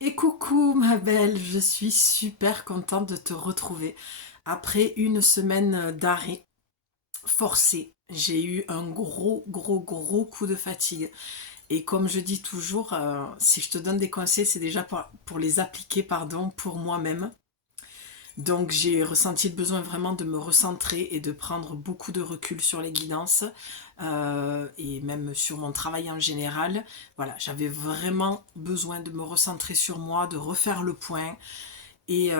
Et coucou ma belle, je suis super contente de te retrouver. Après une semaine d'arrêt forcé, j'ai eu un gros coup de fatigue. Et comme je dis toujours, si je te donne des conseils, c'est déjà pour les appliquer, pardon, pour moi-même. Donc j'ai ressenti le besoin vraiment de me recentrer et de prendre beaucoup de recul sur les guidances et même sur mon travail en général. Voilà, j'avais vraiment besoin de me recentrer sur moi, de refaire le point. Et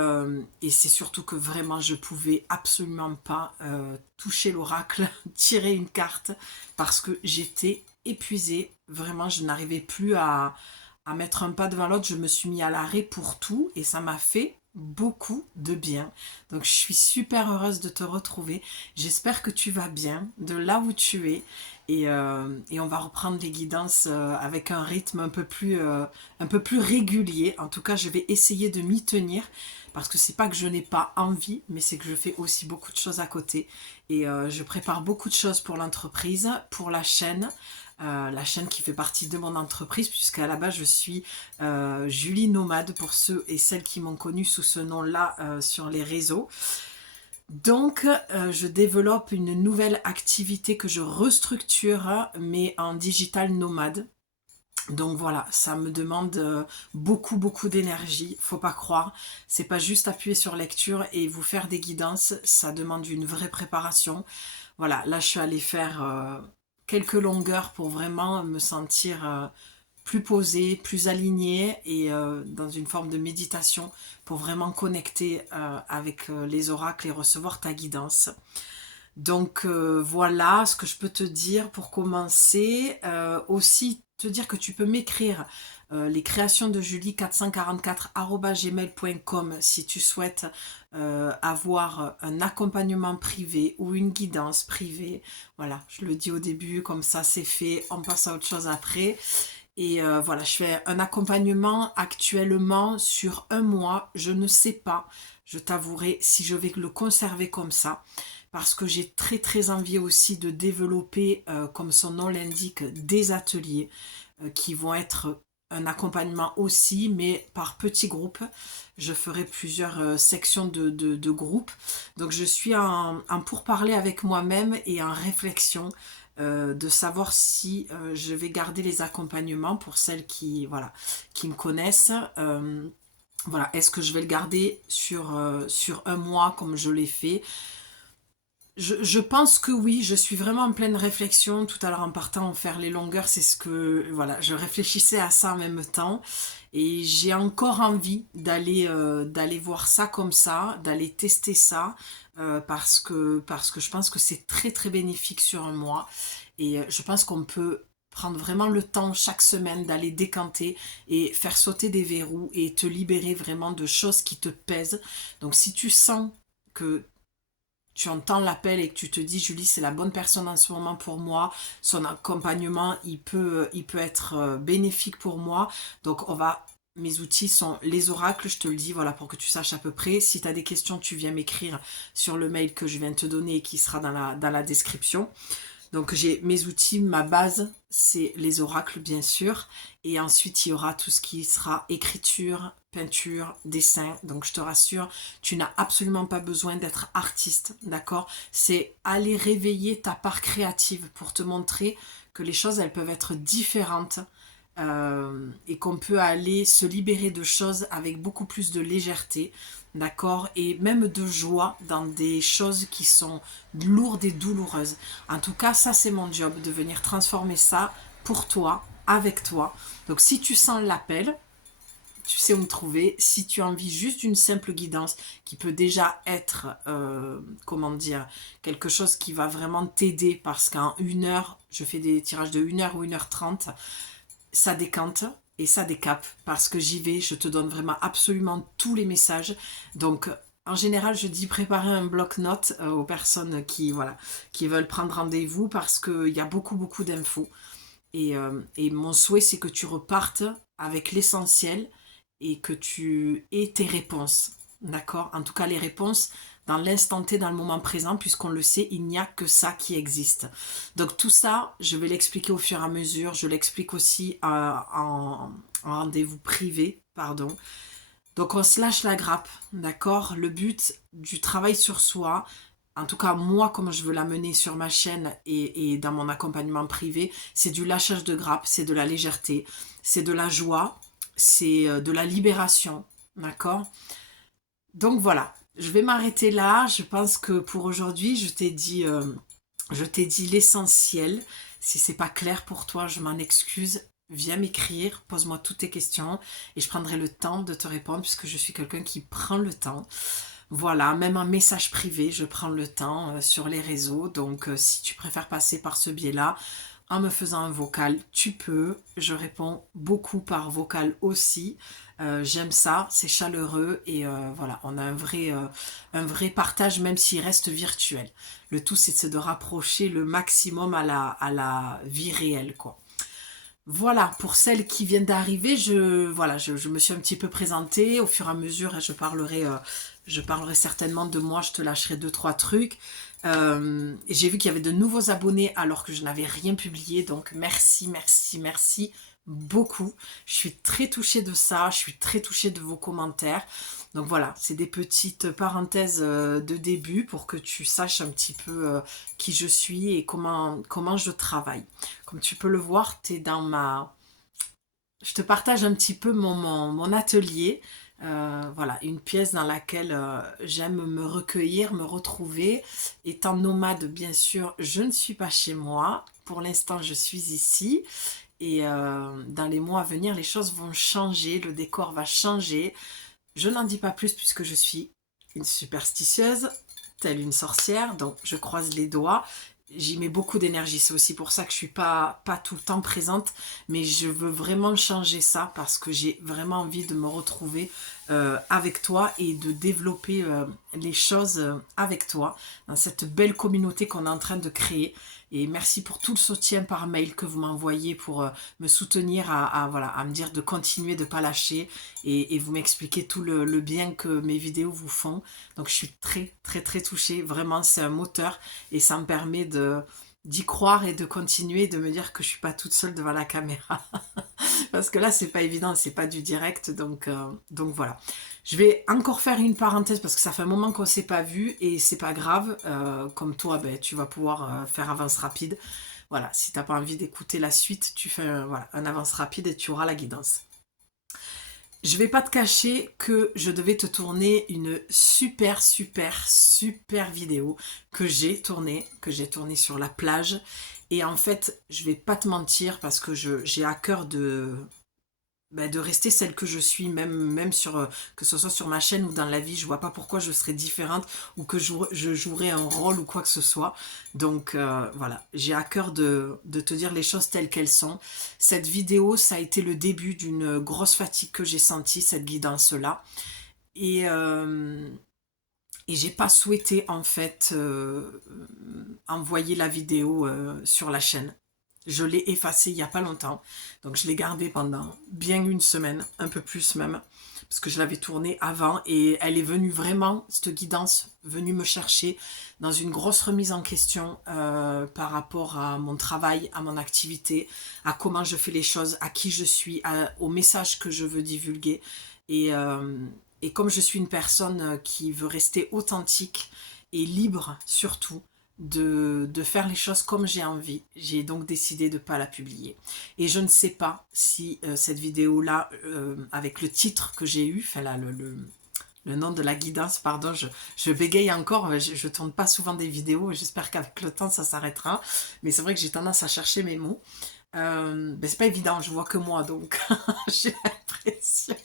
c'est surtout que vraiment je pouvais absolument pas toucher l'oracle, tirer une carte, parce que j'étais épuisée. Vraiment, je n'arrivais plus à mettre un pas devant l'autre. Je me suis mis à l'arrêt pour tout et ça m'a fait beaucoup de bien. Donc je suis super heureuse de te retrouver. J'espère que tu vas bien de là où tu es et on va reprendre les guidances avec un rythme un peu plus régulier. En tout cas, je vais essayer de m'y tenir parce que c'est pas que je n'ai pas envie, mais c'est que je fais aussi beaucoup de choses à côté et je prépare beaucoup de choses pour l'entreprise, pour la chaîne qui fait partie de mon entreprise, puisqu'à la base je suis Julie Nomade pour ceux et celles qui m'ont connue sous ce nom-là sur les réseaux. Donc, je développe une nouvelle activité que je restructure, mais en digital nomade. Donc voilà, ça me demande beaucoup d'énergie, faut pas croire. C'est pas juste appuyer sur lecture et vous faire des guidances, ça demande une vraie préparation. Voilà, là je suis allée faire quelques longueurs pour vraiment me sentir plus posée, plus alignée et dans une forme de méditation pour vraiment connecter avec les oracles et recevoir ta guidance. Donc voilà ce que je peux te dire pour commencer. Aussi te dire que tu peux m'écrire les créations de Julie 444@gmail.com si tu souhaites avoir un accompagnement privé ou une guidance privée. Voilà, je le dis au début, comme ça c'est fait, on passe à autre chose après. Et voilà, je fais un accompagnement actuellement sur un mois. Je ne sais pas, je t'avouerai, si je vais le conserver comme ça. Parce que j'ai très envie aussi de développer, comme son nom l'indique, des ateliers qui vont être un accompagnement aussi, mais par petits groupes. Je ferai plusieurs sections de groupes. Donc je suis en pourparlers avec moi-même et en réflexion de savoir si je vais garder les accompagnements pour celles qui, voilà, qui me connaissent. Voilà, est-ce que je vais le garder sur un mois comme je l'ai fait? Je pense que oui, je suis vraiment en pleine réflexion. Tout à l'heure en partant faire les longueurs, c'est ce que, voilà, je réfléchissais à ça en même temps. Et j'ai encore envie d'aller voir ça comme ça, d'aller tester ça, parce que je pense que c'est très bénéfique sur un mois. Et je pense qu'on peut prendre vraiment le temps chaque semaine d'aller décanter et faire sauter des verrous et te libérer vraiment de choses qui te pèsent. Donc si tu sens que tu entends l'appel et que tu te dis Julie c'est la bonne personne en ce moment pour moi, son accompagnement il peut être bénéfique pour moi, donc mes outils sont les oracles, je te le dis, voilà, pour que tu saches à peu près. Si tu as des questions, tu viens m'écrire sur le mail que je viens de te donner et qui sera dans la description. Donc j'ai mes outils, ma base, c'est les oracles bien sûr. Et ensuite il y aura tout ce qui sera écriture, peinture, dessin. Donc je te rassure, tu n'as absolument pas besoin d'être artiste, d'accord? C'est aller réveiller ta part créative pour te montrer que les choses, elles peuvent être différentes et qu'on peut aller se libérer de choses avec beaucoup plus de légèreté, d'accord, et même de joie dans des choses qui sont lourdes et douloureuses. En tout cas, ça c'est mon job, de venir transformer ça pour toi, avec toi. Donc si tu sens l'appel, tu sais où me trouver. Si tu as envie juste d'une simple guidance qui peut déjà être, comment dire, quelque chose qui va vraiment t'aider parce qu'en une heure, je fais des tirages de 1 heure ou 1h30, ça décante et ça décape parce que j'y vais, je te donne vraiment absolument tous les messages. Donc en général, je dis préparer un bloc-notes aux personnes qui, voilà, qui veulent prendre rendez-vous parce qu'il y a beaucoup d'infos. Et mon souhait, c'est que tu repartes avec l'essentiel et que tu aies tes réponses. D'accord? En tout cas, les réponses dans l'instant T, dans le moment présent, puisqu'on le sait, il n'y a que ça qui existe. Donc tout ça, je vais l'expliquer au fur et à mesure. Je l'explique aussi en rendez-vous privé pardon. Donc on se lâche la grappe, d'accord? Le but du travail sur soi, en tout cas moi comme je veux l'amener sur ma chaîne et dans mon accompagnement privé, c'est du lâchage de grappe, c'est de la légèreté, c'est de la joie, c'est de la libération, d'accord? Donc voilà, je vais m'arrêter là. Je pense que pour aujourd'hui, je t'ai dit l'essentiel. Si c'est pas clair pour toi, je m'en excuse. Viens m'écrire, pose-moi toutes tes questions et je prendrai le temps de te répondre puisque je suis quelqu'un qui prend le temps. Voilà, même un message privé, je prends le temps sur les réseaux. Donc si tu préfères passer par ce biais-là, en me faisant un vocal, tu peux. Je réponds beaucoup par vocal aussi. J'aime ça, c'est chaleureux et voilà, on a un vrai partage même s'il reste virtuel. Le tout, c'est de rapprocher le maximum à la vie réelle, quoi. Voilà, pour celles qui viennent d'arriver, je me suis un petit peu présentée. Au fur et à mesure, je parlerai certainement de moi, je te lâcherai deux, trois trucs. Et j'ai vu qu'il y avait de nouveaux abonnés alors que je n'avais rien publié. Donc merci, merci, merci beaucoup. Je suis très touchée de ça, je suis très touchée de vos commentaires. Donc voilà, c'est des petites parenthèses de début pour que tu saches un petit peu qui je suis et comment je travaille. Comme tu peux le voir, t'es dans ma... Je te partage un petit peu mon atelier. Voilà, une pièce dans laquelle j'aime me recueillir, me retrouver. Étant nomade, bien sûr, je ne suis pas chez moi. Pour l'instant, je suis ici. Et dans les mois à venir, les choses vont changer, le décor va changer. Je n'en dis pas plus puisque je suis une superstitieuse, telle une sorcière, donc je croise les doigts. J'y mets beaucoup d'énergie, c'est aussi pour ça que je suis pas tout le temps présente, mais je veux vraiment changer ça parce que j'ai vraiment envie de me retrouver avec toi et de développer les choses avec toi dans cette belle communauté qu'on est en train de créer. Et merci pour tout le soutien par mail que vous m'envoyez pour me soutenir voilà, à me dire de continuer, de ne pas lâcher et vous m'expliquez tout le bien que mes vidéos vous font. Donc je suis très très très touchée, vraiment c'est un moteur et ça me permet d'y croire et de continuer, de me dire que je suis pas toute seule devant la caméra. Parce que là c'est pas évident, c'est pas du direct, donc voilà. Je vais encore faire une parenthèse parce que ça fait un moment qu'on s'est pas vu et c'est pas grave. Comme toi, ben, tu vas pouvoir faire avance rapide. Voilà, si t'as pas envie d'écouter la suite, tu fais voilà, un avance rapide et tu auras la guidance. Je vais pas te cacher que je devais te tourner une super super super vidéo que j'ai tournée sur la plage. Et en fait, je vais pas te mentir parce que j'ai à cœur de rester celle que je suis, même sur, que ce soit sur ma chaîne ou dans la vie, je vois pas pourquoi je serais différente ou que je jouerais un rôle ou quoi que ce soit. Donc voilà, j'ai à cœur de te dire les choses telles qu'elles sont. Cette vidéo, ça a été le début d'une grosse fatigue que j'ai sentie, cette guidance-là. Et j'ai pas souhaité en fait envoyer la vidéo sur la chaîne. Je l'ai effacée il y a pas longtemps, donc je l'ai gardée pendant bien une semaine, un peu plus même, parce que je l'avais tournée avant et elle est venue vraiment, cette guidance, venue me chercher dans une grosse remise en question par rapport à mon travail, à mon activité, à comment je fais les choses, à qui je suis, au message que je veux divulguer et et comme je suis une personne qui veut rester authentique et libre surtout de faire les choses comme j'ai envie, j'ai donc décidé de ne pas la publier. Et je ne sais pas si cette vidéo-là, avec le titre que j'ai eu, enfin là, le nom de la guidance, pardon, je bégaye encore, je tourne pas souvent des vidéos, j'espère qu'avec le temps ça s'arrêtera, mais c'est vrai que j'ai tendance à chercher mes mots. Ben c'est pas évident, je vois que moi, donc j'ai l'impression...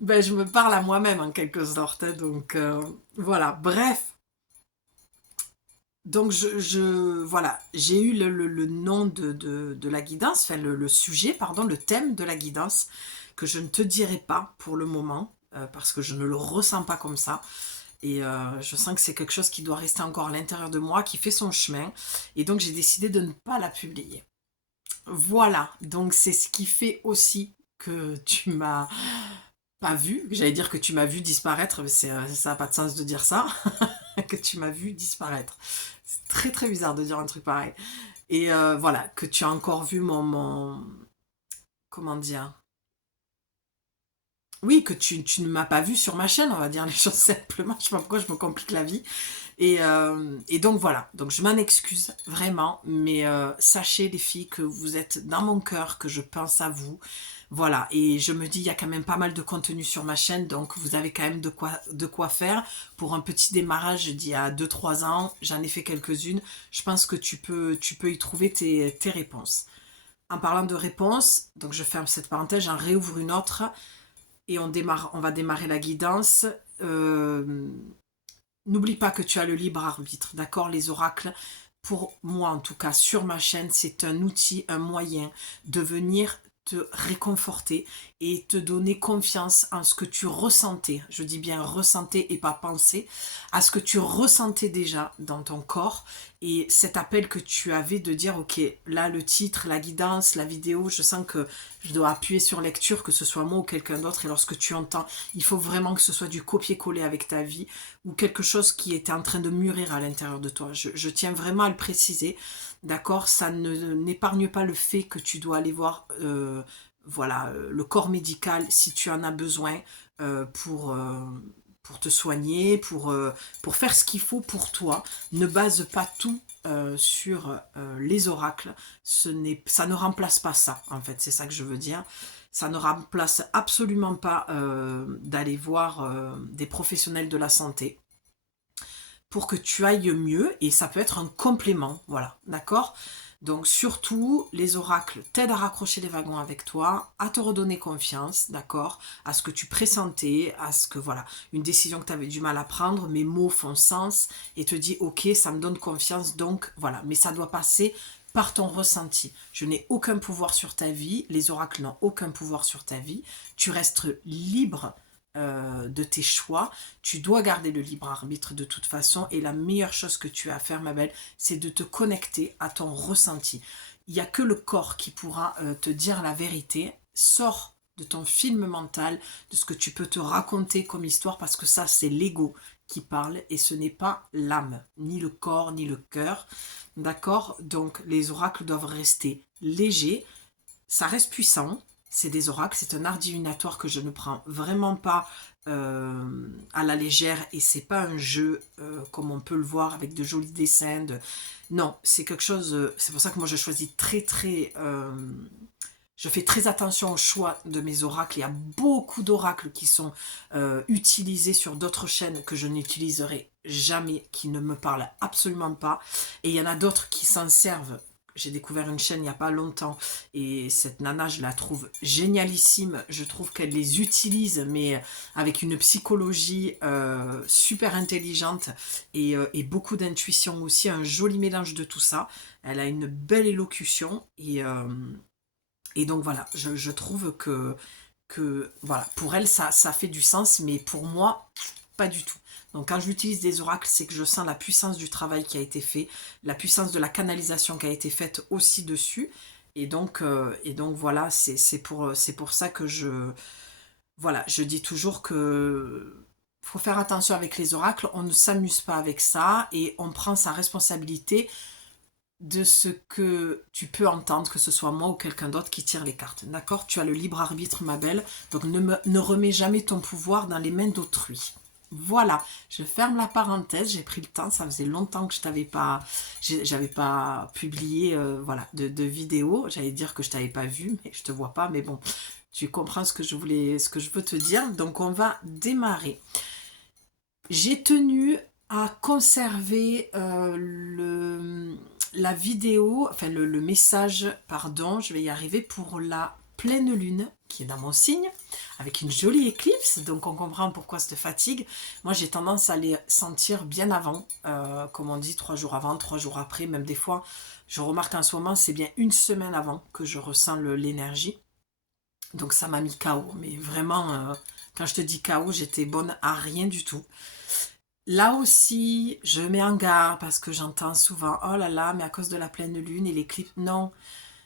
Ben, je me parle à moi-même en quelque sorte, hein, donc voilà, bref. Donc voilà, j'ai eu le nom de la guidance, enfin le sujet, pardon, le thème de la guidance, que je ne te dirai pas pour le moment, parce que je ne le ressens pas comme ça. Et je sens que c'est quelque chose qui doit rester encore à l'intérieur de moi, qui fait son chemin. Et donc j'ai décidé de ne pas la publier. Voilà, donc c'est ce qui fait aussi que tu m'as pas vu, j'allais dire que tu m'as vu disparaître, mais ça n'a pas de sens de dire ça, que tu m'as vu disparaître. C'est très très bizarre de dire un truc pareil. Et voilà, que tu as encore vu comment dire, oui, que tu ne m'as pas vu sur ma chaîne, on va dire les choses simplement. Je sais pas pourquoi je me complique la vie. Et donc voilà, donc je m'en excuse vraiment, mais sachez les filles que vous êtes dans mon cœur, que je pense à vous. Voilà, et je me dis, il y a quand même pas mal de contenu sur ma chaîne, donc vous avez quand même de quoi faire. Pour un petit démarrage d'il y a 2-3 ans, j'en ai fait quelques-unes. Je pense que tu peux y trouver tes réponses. En parlant de réponses, donc je ferme cette parenthèse, j'en réouvre une autre et on va démarrer la guidance. N'oublie pas que tu as le libre arbitre, d'accord? Les oracles, pour moi en tout cas, sur ma chaîne, c'est un outil, un moyen de venir te réconforter et te donner confiance en ce que tu ressentais, je dis bien ressentais et pas penser, à ce que tu ressentais déjà dans ton corps et cet appel que tu avais de dire ok, là le titre, la guidance, la vidéo, je sens que je dois appuyer sur lecture, que ce soit moi ou quelqu'un d'autre et lorsque tu entends, il faut vraiment que ce soit du copier-coller avec ta vie ou quelque chose qui était en train de mûrir à l'intérieur de toi. Je tiens vraiment à le préciser. D'accord, ça n'épargne pas le fait que tu dois aller voir voilà, le corps médical si tu en as besoin euh, pour, euh, pour te soigner, pour faire ce qu'il faut pour toi. Ne base pas tout sur les oracles. Ça ne remplace pas ça, en fait, c'est ça que je veux dire. Ça ne remplace absolument pas d'aller voir des professionnels de la santé pour que tu ailles mieux et ça peut être un complément, voilà, d'accord? Donc surtout, les oracles t'aident à raccrocher les wagons avec toi, à te redonner confiance, d'accord? À ce que tu pressentais, à ce que, voilà, une décision que tu avais du mal à prendre, mes mots font sens et te dit, ok, ça me donne confiance, donc voilà. Mais ça doit passer par ton ressenti. Je n'ai aucun pouvoir sur ta vie, les oracles n'ont aucun pouvoir sur ta vie, tu restes libre de tes choix. Tu dois garder le libre arbitre de toute façon et la meilleure chose que tu as à faire, ma belle, c'est de te connecter à ton ressenti. Il n'y a que le corps qui pourra te dire la vérité. Sors de ton film mental, de ce que tu peux te raconter comme histoire, parce que ça, c'est l'ego qui parle et ce n'est pas l'âme, ni le corps, ni le cœur. D'accord? Donc, les oracles doivent rester légers. Ça reste puissant, c'est des oracles, c'est un art divinatoire que je ne prends vraiment pas à la légère et c'est pas un jeu comme on peut le voir avec de jolis dessins. Non, c'est quelque chose, c'est pour ça que moi je choisis je fais très attention au choix de mes oracles. Il y a beaucoup d'oracles qui sont utilisés sur d'autres chaînes que je n'utiliserai jamais, qui ne me parlent absolument pas. Et il y en a d'autres qui s'en servent. J'ai découvert une chaîne il n'y a pas longtemps et cette nana, je la trouve génialissime. Je trouve qu'elle les utilise, mais avec une psychologie super intelligente et beaucoup d'intuition aussi, un joli mélange de tout ça. Elle a une belle élocution et donc voilà, je trouve que voilà, pour elle, ça fait du sens, mais pour moi, pas du tout. Donc quand j'utilise des oracles, c'est que je sens la puissance du travail qui a été fait, la puissance de la canalisation qui a été faite aussi dessus. Et donc voilà, c'est pour ça que voilà, je dis toujours que faut faire attention avec les oracles, on ne s'amuse pas avec ça et on prend sa responsabilité de ce que tu peux entendre, que ce soit moi ou quelqu'un d'autre qui tire les cartes. D'accord? Tu as le libre arbitre, ma belle, donc ne remets jamais ton pouvoir dans les mains d'autrui. Voilà, je ferme la parenthèse, j'ai pris le temps, ça faisait longtemps que j'avais pas publié voilà, de vidéo, j'allais dire que je t'avais pas vu, mais je te vois pas, mais bon, tu comprends ce que je veux te dire, donc on va démarrer. J'ai tenu à conserver la vidéo, enfin le message, pardon, je vais y arriver, pour la pleine lune qui est dans mon signe, avec une jolie éclipse, donc on comprend pourquoi cette fatigue. Moi j'ai tendance à les sentir bien avant, comme on dit, 3 jours avant, 3 jours après, même des fois, je remarque en ce moment, c'est bien une semaine avant que je ressens l'énergie. Donc ça m'a mis KO, mais vraiment, quand je te dis KO, j'étais bonne à rien du tout. Là aussi, je mets en garde parce que j'entends souvent « Oh là là, mais à cause de la pleine lune et l'éclipse… » Non,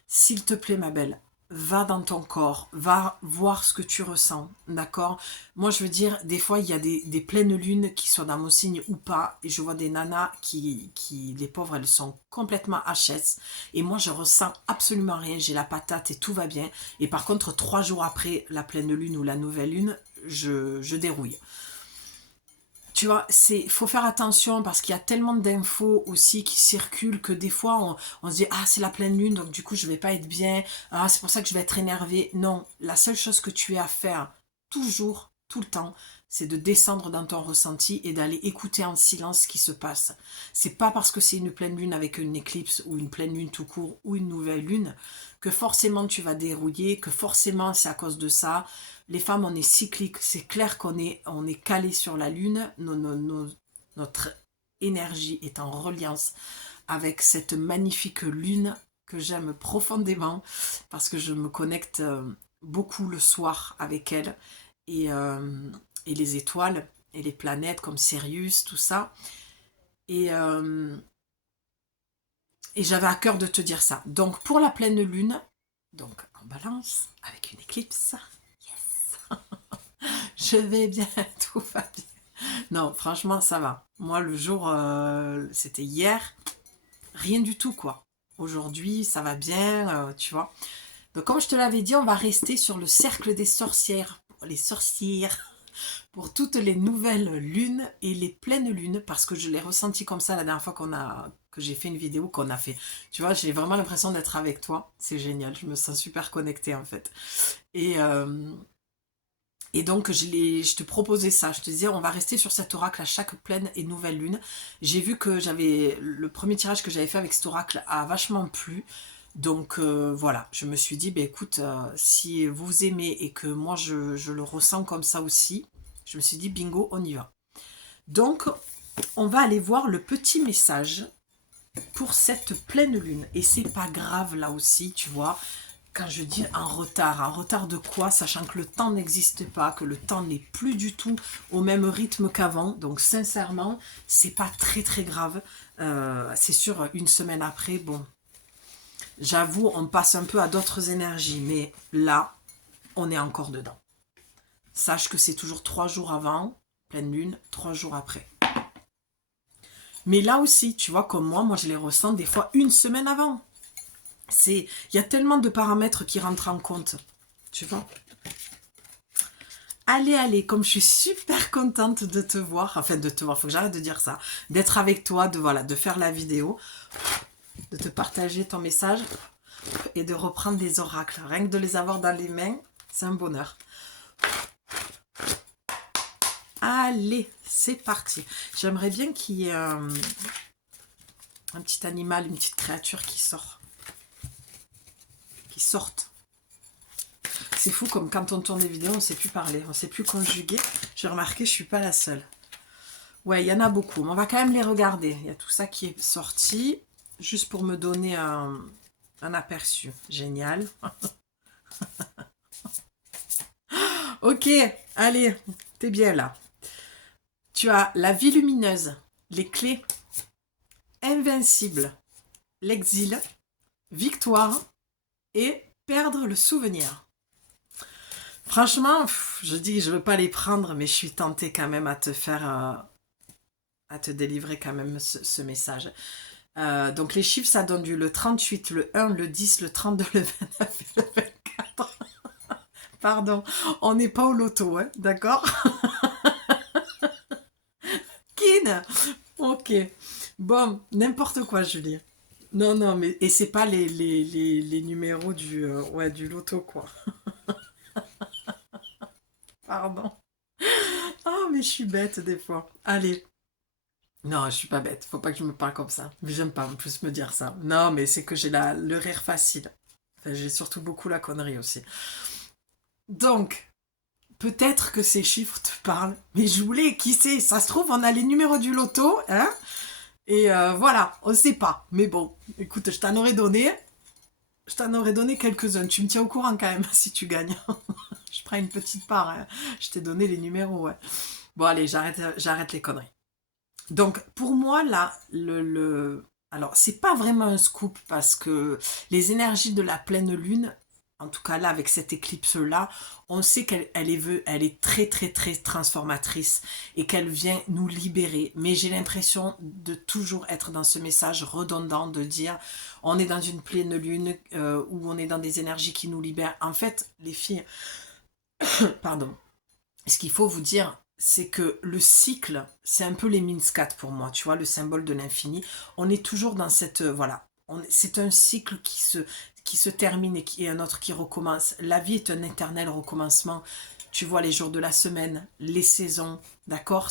s'il te plaît ma belle, va dans ton corps, va voir ce que tu ressens, d'accord? Moi, je veux dire, des fois, il y a des pleines lunes qui soient dans mon signe ou pas, et je vois des nanas les pauvres, elles sont complètement HS, et moi, je ressens absolument rien, j'ai la patate et tout va bien, et par contre, 3 jours après la pleine lune ou la nouvelle lune, je dérouille. Tu vois, faut faire attention parce qu'il y a tellement d'infos aussi qui circulent que des fois on se dit ah c'est la pleine lune donc du coup je vais pas être bien, ah c'est pour ça que je vais être énervée. Non, la seule chose que tu as à faire toujours, tout le temps, c'est de descendre dans ton ressenti et d'aller écouter en silence ce qui se passe. C'est pas parce que c'est une pleine lune avec une éclipse ou une pleine lune tout court ou une nouvelle lune que forcément tu vas dérouiller, que forcément c'est à cause de ça. Les femmes, on est cyclique, c'est clair on est calé sur la lune, notre énergie est en reliance avec cette magnifique lune que j'aime profondément parce que je me connecte beaucoup le soir avec elle et les étoiles et les planètes comme Sirius, tout ça. Et, euh, et j'avais à cœur de te dire ça. Donc pour la pleine lune, donc en balance, avec une éclipse, je vais bien, tout va bien. Non, franchement, ça va. Moi, le jour, c'était hier, rien du tout, quoi. Aujourd'hui, ça va bien, tu vois. Donc, comme je te l'avais dit, on va rester sur le cercle des sorcières, les sorcières, pour toutes les nouvelles lunes et les pleines lunes, parce que je l'ai ressenti comme ça la dernière fois que j'ai fait une vidéo qu'on a fait. Tu vois, j'ai vraiment l'impression d'être avec toi. C'est génial, je me sens super connectée, en fait. Et, euh, Et donc, je te proposais ça. Je te disais, on va rester sur cet oracle à chaque pleine et nouvelle lune. J'ai vu que le premier tirage que j'avais fait avec cet oracle a vachement plu. Donc, voilà. Je me suis dit, ben, écoute, si vous aimez et que moi, je le ressens comme ça aussi, je me suis dit, bingo, on y va. Donc, on va aller voir le petit message pour cette pleine lune. Et c'est pas grave là aussi, tu vois. Quand je dis en retard de quoi? Sachant que le temps n'existe pas, que le temps n'est plus du tout au même rythme qu'avant. Donc sincèrement, c'est pas très très grave. C'est sûr, une semaine après, bon, j'avoue, on passe un peu à d'autres énergies. Mais là, on est encore dedans. Sache que c'est toujours 3 jours avant, pleine lune, 3 jours après. Mais là aussi, tu vois, comme moi je les ressens des fois une semaine avant. Il y a tellement de paramètres qui rentrent en compte, tu vois. Allez, allez, comme je suis super contente de te voir, enfin de te voir, faut que j'arrête de dire ça, d'être avec toi, de faire la vidéo, de te partager ton message et de reprendre les oracles. Rien que de les avoir dans les mains, c'est un bonheur. Allez, c'est parti. J'aimerais bien qu'il y ait un petit animal, une petite créature qui sort. Qui sorte. C'est fou comme quand on tourne des vidéos, on ne sait plus parler, on ne sait plus conjuguer. J'ai remarqué, je ne suis pas la seule. Ouais, il y en a beaucoup, mais on va quand même les regarder. Il y a tout ça qui est sorti, juste pour me donner un aperçu. Génial. Ok, allez, t'es bien là. Tu as la vie lumineuse, les clés, invincible, l'exil, victoire et perdre le souvenir. Franchement, je dis que je ne veux pas les prendre, mais je suis tentée quand même à te faire, à te délivrer quand même ce message. Donc les chiffres, ça donne le 38, le 1, le 10, le 32, le 29 et le 24. Pardon, on n'est pas au loto, hein, d'accord? Kin. Ok. Bon, n'importe quoi, Julie. Non, non, mais et c'est pas les numéros du loto, quoi. Pardon. Ah, mais je suis bête des fois. Allez. Non, je suis pas bête. Faut pas que je me parle comme ça. Mais j'aime pas en plus me dire ça. Non, mais c'est que j'ai le rire facile. Enfin, j'ai surtout beaucoup la connerie aussi. Donc, peut-être que ces chiffres te parlent, mais je voulais, qui sait, ça se trouve, on a les numéros du loto, hein? Et voilà, on sait pas. Mais bon, écoute, je t'en aurais donné. Je t'en aurais donné quelques-uns. Tu me tiens au courant quand même si tu gagnes. Je prends une petite part. Hein. Je t'ai donné les numéros, ouais. Bon, allez, j'arrête les conneries. Donc, pour moi, là, alors, c'est pas vraiment un scoop parce que les énergies de la pleine lune, en tout cas là, avec cette éclipse-là, on sait elle est très très très transformatrice et qu'elle vient nous libérer. Mais j'ai l'impression de toujours être dans ce message redondant de dire on est dans une pleine lune où on est dans des énergies qui nous libèrent. En fait, les filles, pardon, ce qu'il faut vous dire, c'est que le cycle, c'est un peu les Minskat pour moi, tu vois, le symbole de l'infini. On est toujours dans cette, voilà, c'est un cycle qui se termine et un autre qui recommence. La vie est un éternel recommencement. Tu vois les jours de la semaine, les saisons, d'accord?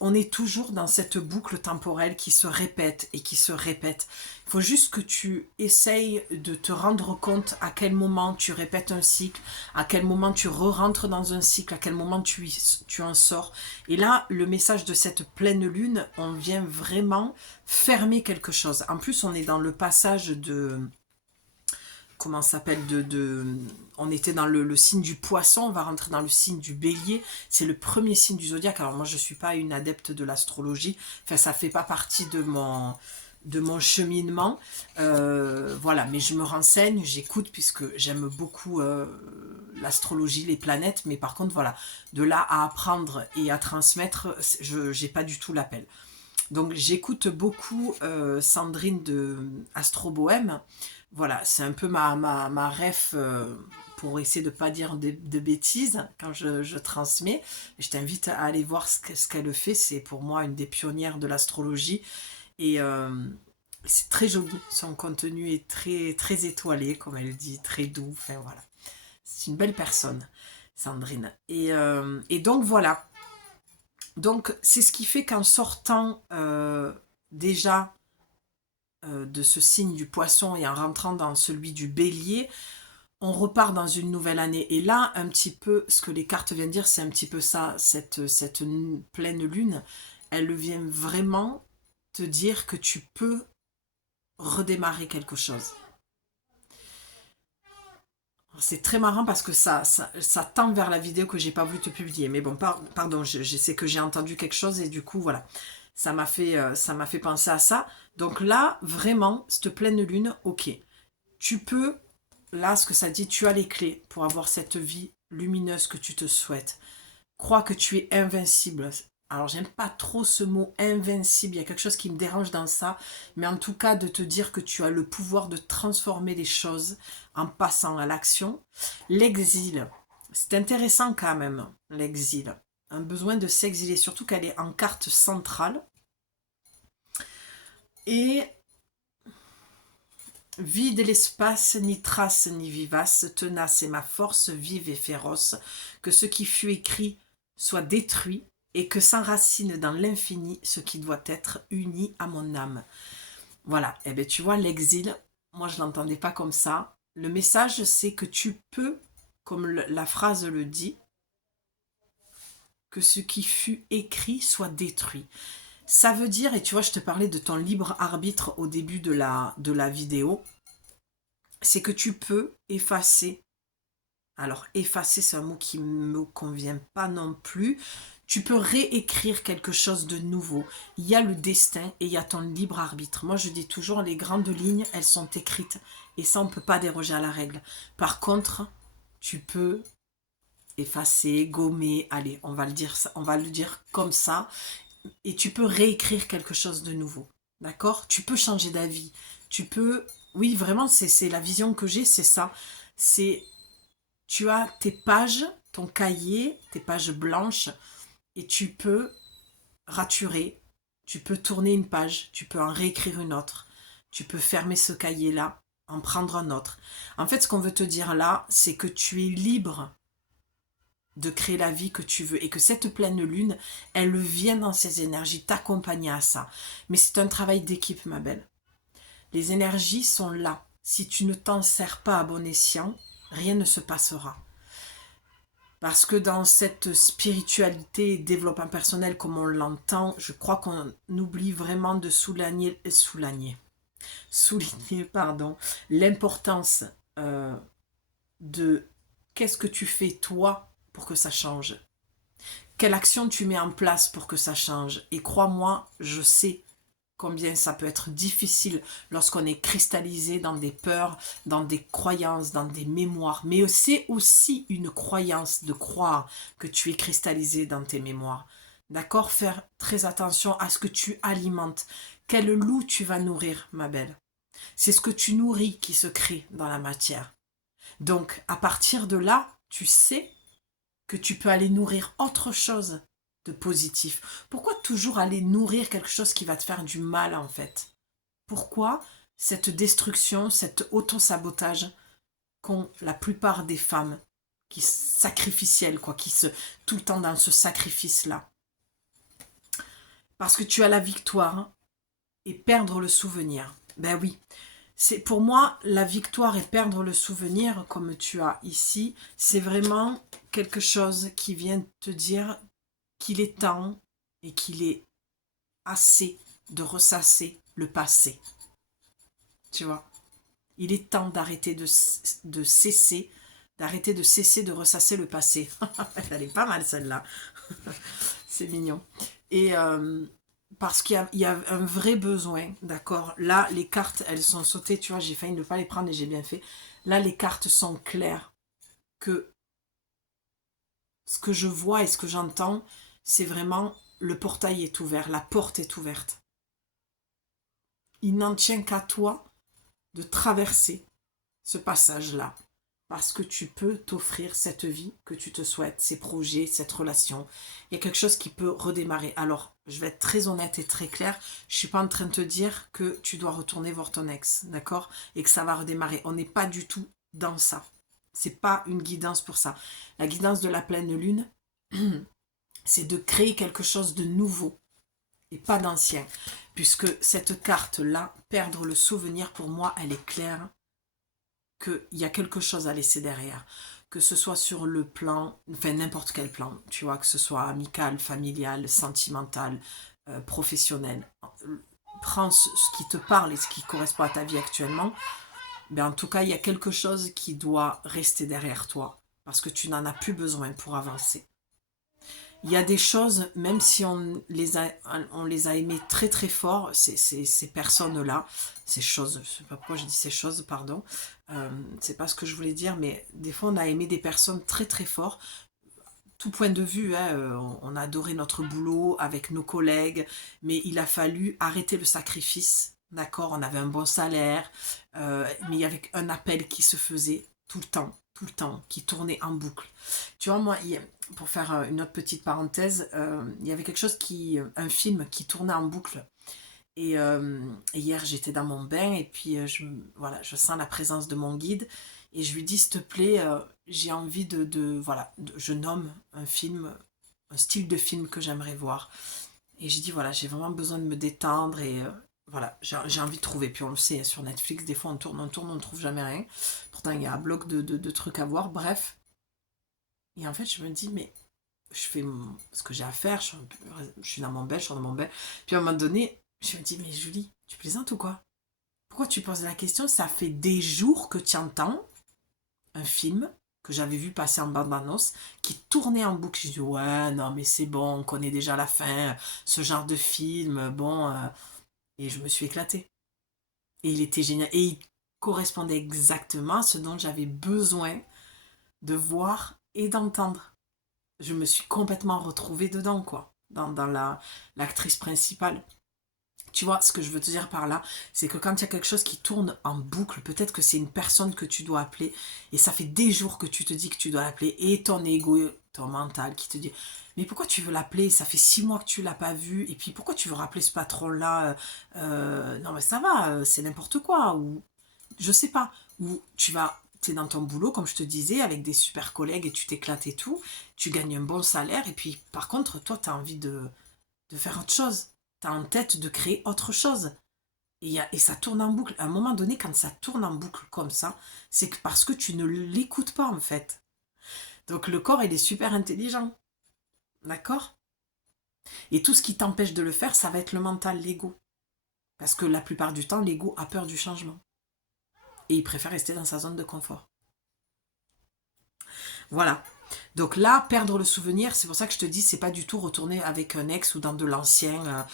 On est toujours dans cette boucle temporelle qui se répète et qui se répète. Il faut juste que tu essayes de te rendre compte à quel moment tu répètes un cycle, à quel moment tu re-rentres dans un cycle, à quel moment tu en sors. Et là, le message de cette pleine lune, on vient vraiment fermer quelque chose. En plus, on est dans le passage de... Comment ça s'appelle on était dans le signe du poisson, on va rentrer dans le signe du bélier. C'est le premier signe du zodiaque. Alors moi, je ne suis pas une adepte de l'astrologie. Enfin, ça ne fait pas partie de mon cheminement. Voilà, mais je me renseigne, j'écoute, puisque j'aime beaucoup l'astrologie, les planètes. Mais par contre, voilà, de là à apprendre et à transmettre, je n'ai pas du tout l'appel. Donc j'écoute beaucoup Sandrine de Astro Bohème. Voilà, c'est un peu ma ref pour essayer de ne pas dire de bêtises quand je transmets. Je t'invite à aller voir ce qu'elle fait. C'est pour moi une des pionnières de l'astrologie. Et c'est très joli. Son contenu est très, très étoilé, comme elle dit, très doux. Enfin voilà. C'est une belle personne, Sandrine. Et donc voilà. Donc c'est ce qui fait qu'en sortant déjà de ce signe du poisson et en rentrant dans celui du bélier, on repart dans une nouvelle année. Et là, un petit peu, ce que les cartes viennent dire, c'est un petit peu ça, cette pleine lune, elle vient vraiment te dire que tu peux redémarrer quelque chose. C'est très marrant parce que ça tend vers la vidéo que j'ai pas voulu te publier. Mais bon, pardon, je sais que j'ai entendu quelque chose et du coup, voilà. Ça m'a fait penser à ça. Donc là, vraiment, cette pleine lune, ok. Tu peux, là, ce que ça dit, tu as les clés pour avoir cette vie lumineuse que tu te souhaites. Crois que tu es invincible. Alors, j'aime pas trop ce mot invincible. Il y a quelque chose qui me dérange dans ça. Mais en tout cas, de te dire que tu as le pouvoir de transformer les choses en passant à l'action. L'exil, c'est intéressant quand même, l'exil. Un besoin de s'exiler, surtout qu'elle est en carte centrale. Et vide l'espace, ni trace ni vivace, tenace est ma force vive et féroce, que ce qui fut écrit soit détruit, et que s'enracine dans l'infini ce qui doit être uni à mon âme. Voilà, et bien tu vois, l'exil, moi je ne l'entendais pas comme ça. Le message, c'est que tu peux, comme la phrase le dit, que ce qui fut écrit soit détruit. Ça veut dire, et tu vois, je te parlais de ton libre arbitre au début de la vidéo, c'est que tu peux effacer. Alors, effacer, c'est un mot qui ne me convient pas non plus. Tu peux réécrire quelque chose de nouveau. Il y a le destin et il y a ton libre arbitre. Moi, je dis toujours, les grandes lignes, elles sont écrites. Et ça, on ne peut pas déroger à la règle. Par contre, tu peux effacer, gommer, allez, on va le dire comme ça. Et tu peux réécrire quelque chose de nouveau. D'accord? Tu peux changer d'avis. Tu peux... Oui, vraiment, c'est la vision que j'ai, c'est ça. C'est... Tu as tes pages, ton cahier, tes pages blanches, et tu peux raturer, tu peux tourner une page, tu peux en réécrire une autre, tu peux fermer ce cahier-là, en prendre un autre. En fait, ce qu'on veut te dire là, c'est que tu es libre de créer la vie que tu veux et que cette pleine lune, elle vient dans ses énergies t'accompagner à ça. Mais c'est un travail d'équipe, ma belle. Les énergies sont là. Si tu ne t'en sers pas à bon escient, rien ne se passera. Parce que dans cette spiritualité et développement personnel comme on l'entend, je crois qu'on oublie vraiment de souligner l'importance de qu'est-ce que tu fais toi pour que ça change. Quelle action tu mets en place pour que ça change. Et crois-moi, je sais combien ça peut être difficile lorsqu'on est cristallisé dans des peurs, dans des croyances, dans des mémoires. Mais c'est aussi une croyance de croire que tu es cristallisé dans tes mémoires. D'accord? Faire très attention à ce que tu alimentes. Quel loup tu vas nourrir, ma belle? C'est ce que tu nourris qui se crée dans la matière. Donc, à partir de là, tu sais que tu peux aller nourrir autre chose de positif. Pourquoi toujours aller nourrir quelque chose qui va te faire du mal, en fait? Pourquoi cette destruction, cet auto-sabotage qu'ont la plupart des femmes qui sacrificielles, quoi, qui se tout le temps dans ce sacrifice-là? Parce que tu as la victoire et perdre le souvenir. Ben oui, c'est pour moi la victoire et perdre le souvenir, comme tu as ici, c'est vraiment quelque chose qui vient te dire qu'il est temps et qu'il est assez de ressasser le passé. Tu vois, il est temps d'arrêter d'arrêter de cesser de ressasser le passé. Elle est pas mal celle-là. C'est mignon. Et parce qu'il y a un vrai besoin, d'accord? Là, les cartes, elles sont sautées, tu vois, j'ai failli ne pas les prendre et j'ai bien fait. Là, les cartes sont claires que ce que je vois et ce que j'entends, c'est vraiment le portail est ouvert, la porte est ouverte. Il n'en tient qu'à toi de traverser ce passage-là. Parce que tu peux t'offrir cette vie que tu te souhaites, ces projets, cette relation. Il y a quelque chose qui peut redémarrer. Alors, je vais être très honnête et très claire. Je ne suis pas en train de te dire que tu dois retourner voir ton ex, d'accord? Et que ça va redémarrer. On n'est pas du tout dans ça. C'est pas une guidance pour ça. La guidance de la pleine lune, c'est de créer quelque chose de nouveau et pas d'ancien. Puisque cette carte-là, perdre le souvenir, pour moi, elle est claire qu'il y a quelque chose à laisser derrière. Que ce soit sur le plan, enfin n'importe quel plan, tu vois, que ce soit amical, familial, sentimental, professionnel. Prends ce qui te parle et ce qui correspond à ta vie actuellement. Mais en tout cas, il y a quelque chose qui doit rester derrière toi. Parce que tu n'en as plus besoin pour avancer. Il y a des choses, même si on les a aimées très très fort, ces personnes-là, ces choses, je sais pas pourquoi j'ai dit ces choses, pardon, c'est pas ce que je voulais dire, mais des fois on a aimé des personnes très très fort, tout point de vue, hein, on a adoré notre boulot avec nos collègues, mais il a fallu arrêter le sacrifice, d'accord, on avait un bon salaire, mais il y avait un appel qui se faisait tout le temps, qui tournait en boucle. Tu vois, moi, pour faire une autre petite parenthèse, il y avait quelque chose un film qui tournait en boucle. Et hier, j'étais dans mon bain et puis voilà, je sens la présence de mon guide et je lui dis, s'il te plaît, j'ai envie je nomme un film, un style de film que j'aimerais voir. Et j'ai dit, voilà, j'ai vraiment besoin de me détendre et voilà, j'ai envie de trouver. Puis on le sait, sur Netflix, des fois on tourne, on ne trouve jamais rien. Pourtant, il y a un bloc de trucs à voir, bref. Et en fait, je me dis, mais je fais ce que j'ai à faire, je suis dans mon bain, je suis dans mon bain. Puis à un moment donné, je me dis, mais Julie, tu plaisantes ou quoi? Pourquoi tu poses la question? Ça fait des jours que tu entends un film que j'avais vu passer en bande-annonce qui tournait en boucle. Je dis, ouais, non, mais c'est bon, on connaît déjà la fin, ce genre de film, bon. Et je me suis éclatée. Et il était génial. Et il correspondait exactement à ce dont j'avais besoin de voir et d'entendre. Je me suis complètement retrouvée dedans, quoi, dans l'actrice principale. Tu vois, ce que je veux te dire par là, c'est que quand il y a quelque chose qui tourne en boucle, peut-être que c'est une personne que tu dois appeler, et ça fait des jours que tu te dis que tu dois l'appeler, et ton ego, ton mental qui te dit, mais pourquoi tu veux l'appeler? Ça fait 6 mois que tu l'as pas vu, et puis pourquoi tu veux rappeler ce patron-là? Non mais ça va, c'est n'importe quoi, ou je sais pas, ou t'es dans ton boulot, comme je te disais, avec des super collègues, et tu t'éclates et tout, tu gagnes un bon salaire, et puis par contre, toi, tu as envie de faire autre chose. Tu as en tête de créer autre chose. Et ça tourne en boucle. À un moment donné, quand ça tourne en boucle comme ça, c'est parce que tu ne l'écoutes pas, en fait. Donc le corps, il est super intelligent. D'accord? Et tout ce qui t'empêche de le faire, ça va être le mental, l'ego. Parce que la plupart du temps, l'ego a peur du changement. Et il préfère rester dans sa zone de confort. Voilà. Donc là, perdre le souvenir, c'est pour ça que je te dis, c'est pas du tout retourner avec un ex ou dans de l'ancien.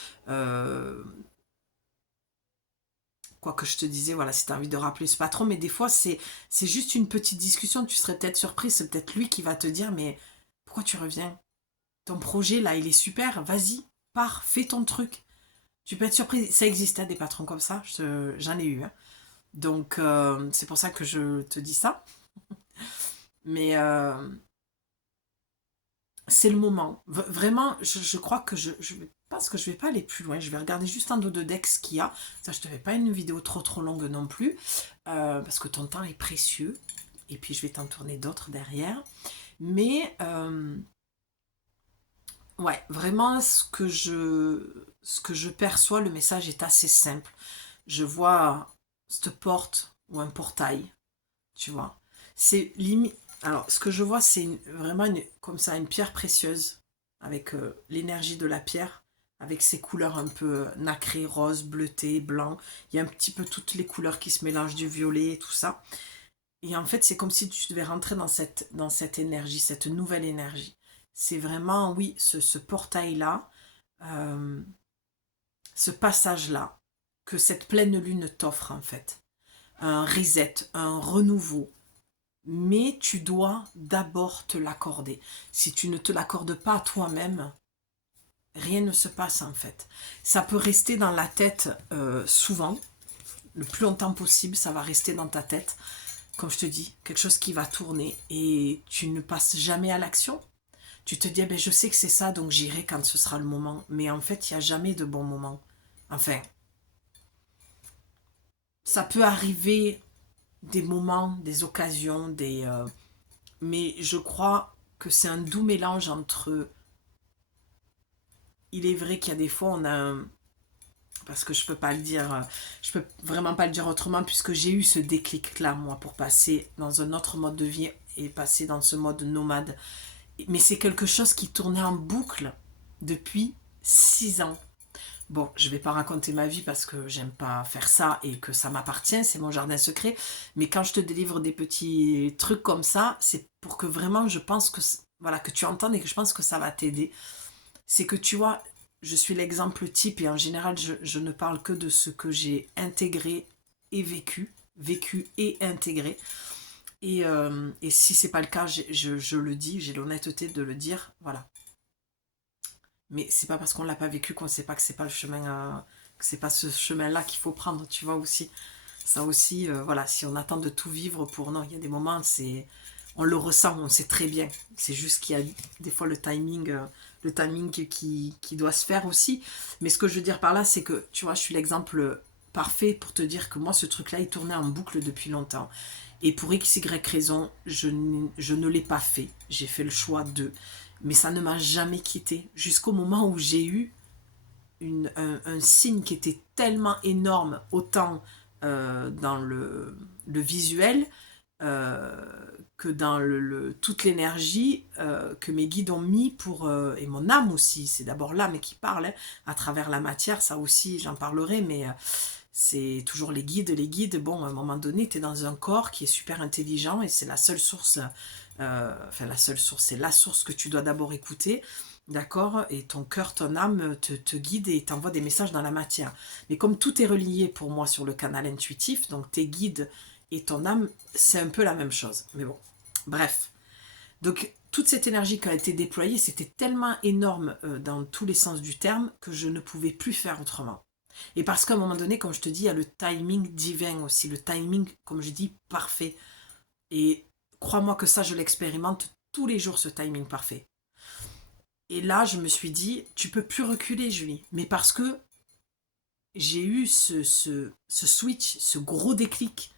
Quoique je te disais, voilà, si tu as envie de rappeler ce patron, mais des fois, c'est juste une petite discussion, tu serais peut-être surprise, c'est peut-être lui qui va te dire, mais pourquoi tu reviens? Ton projet, là, il est super, vas-y, pars, fais ton truc. Tu peux être surprise, ça existait des patrons comme ça, j'en ai eu, hein. Donc, c'est pour ça que je te dis ça. Mais c'est le moment. Vraiment, je crois que je pense que je vais pas aller plus loin. Je vais regarder juste en dos de deck ce qu'il y a. Ça, je te fais pas une vidéo trop longue non plus. Parce que ton temps est précieux. Et puis, je vais t'en tourner d'autres derrière. Mais, ouais, vraiment, ce que je perçois, le message est assez simple. Je vois cette porte ou un portail, tu vois. C'est limite. Alors, ce que je vois, c'est vraiment comme ça, une pierre précieuse, avec l'énergie de la pierre, avec ses couleurs un peu nacrées, rose, bleuté, blanc. Il y a un petit peu toutes les couleurs qui se mélangent, du violet et tout ça. Et en fait, c'est comme si tu devais rentrer dans cette énergie, cette nouvelle énergie. C'est vraiment, oui, ce portail-là, euh, ce passage-là, que cette pleine lune t'offre en fait. Un reset, un renouveau, mais tu dois d'abord te l'accorder. Si tu ne te l'accordes pas à toi-même, rien ne se passe en fait. Ça peut rester dans la tête souvent, le plus longtemps possible, ça va rester dans ta tête. Comme je te dis, quelque chose qui va tourner et tu ne passes jamais à l'action. Tu te dis, eh ben, je sais que c'est ça, donc j'irai quand ce sera le moment. Mais en fait, il n'y a jamais de bon moment. Enfin, ça peut arriver des moments, des occasions, mais je crois que c'est un doux mélange entre... Il est vrai qu'il y a des fois, on a un... Parce que je peux pas le dire, je peux vraiment pas le dire autrement, puisque j'ai eu ce déclic-là, moi, pour passer dans un autre mode de vie et passer dans ce mode nomade. Mais c'est quelque chose qui tournait en boucle depuis 6 ans. Bon, je vais pas raconter ma vie parce que j'aime pas faire ça et que ça m'appartient, c'est mon jardin secret. Mais quand je te délivre des petits trucs comme ça, c'est pour que vraiment je pense que, voilà, que tu entendes et que je pense que ça va t'aider. C'est que tu vois, je suis l'exemple type et en général, je ne parle que de ce que j'ai intégré et vécu et intégré. Et si c'est pas le cas, je le dis, j'ai l'honnêteté de le dire, voilà. Mais c'est pas parce qu'on l'a pas vécu qu'on sait pas que c'est pas le chemin, que c'est pas ce chemin-là qu'il faut prendre, tu vois aussi. Ça aussi, voilà, si on attend de tout vivre pour... Non, il y a des moments, on le ressent, on sait très bien. C'est juste qu'il y a des fois le timing qui doit se faire aussi. Mais ce que je veux dire par là, c'est que, tu vois, je suis l'exemple parfait pour te dire que moi, ce truc-là, il tournait en boucle depuis longtemps. Et pour x, y raison, je ne l'ai pas fait. J'ai fait le choix de... Mais ça ne m'a jamais quitté. Jusqu'au moment où j'ai eu un signe qui était tellement énorme, autant dans le visuel euh, que dans toute l'énergie que mes guides ont mis pour... et mon âme aussi, c'est d'abord l'âme qui parle, hein, à travers la matière, ça aussi j'en parlerai, mais c'est toujours les guides. Les guides, bon, à un moment donné, tu es dans un corps qui est super intelligent et c'est la seule source, enfin la seule source, c'est la source que tu dois d'abord écouter, d'accord? Et ton cœur, ton âme te guide et t'envoie des messages dans la matière. Mais comme tout est relié pour moi sur le canal intuitif, donc tes guides et ton âme, c'est un peu la même chose. Mais bon, bref. Donc toute cette énergie qui a été déployée, c'était tellement énorme dans tous les sens du terme que je ne pouvais plus faire autrement. Et parce qu'à un moment donné, comme je te dis, il y a le timing divin aussi, le timing, comme je dis, parfait. Et crois-moi que ça, je l'expérimente tous les jours, ce timing parfait. Et là, je me suis dit, tu peux plus reculer, Julie. Mais parce que j'ai eu ce switch, ce gros déclic.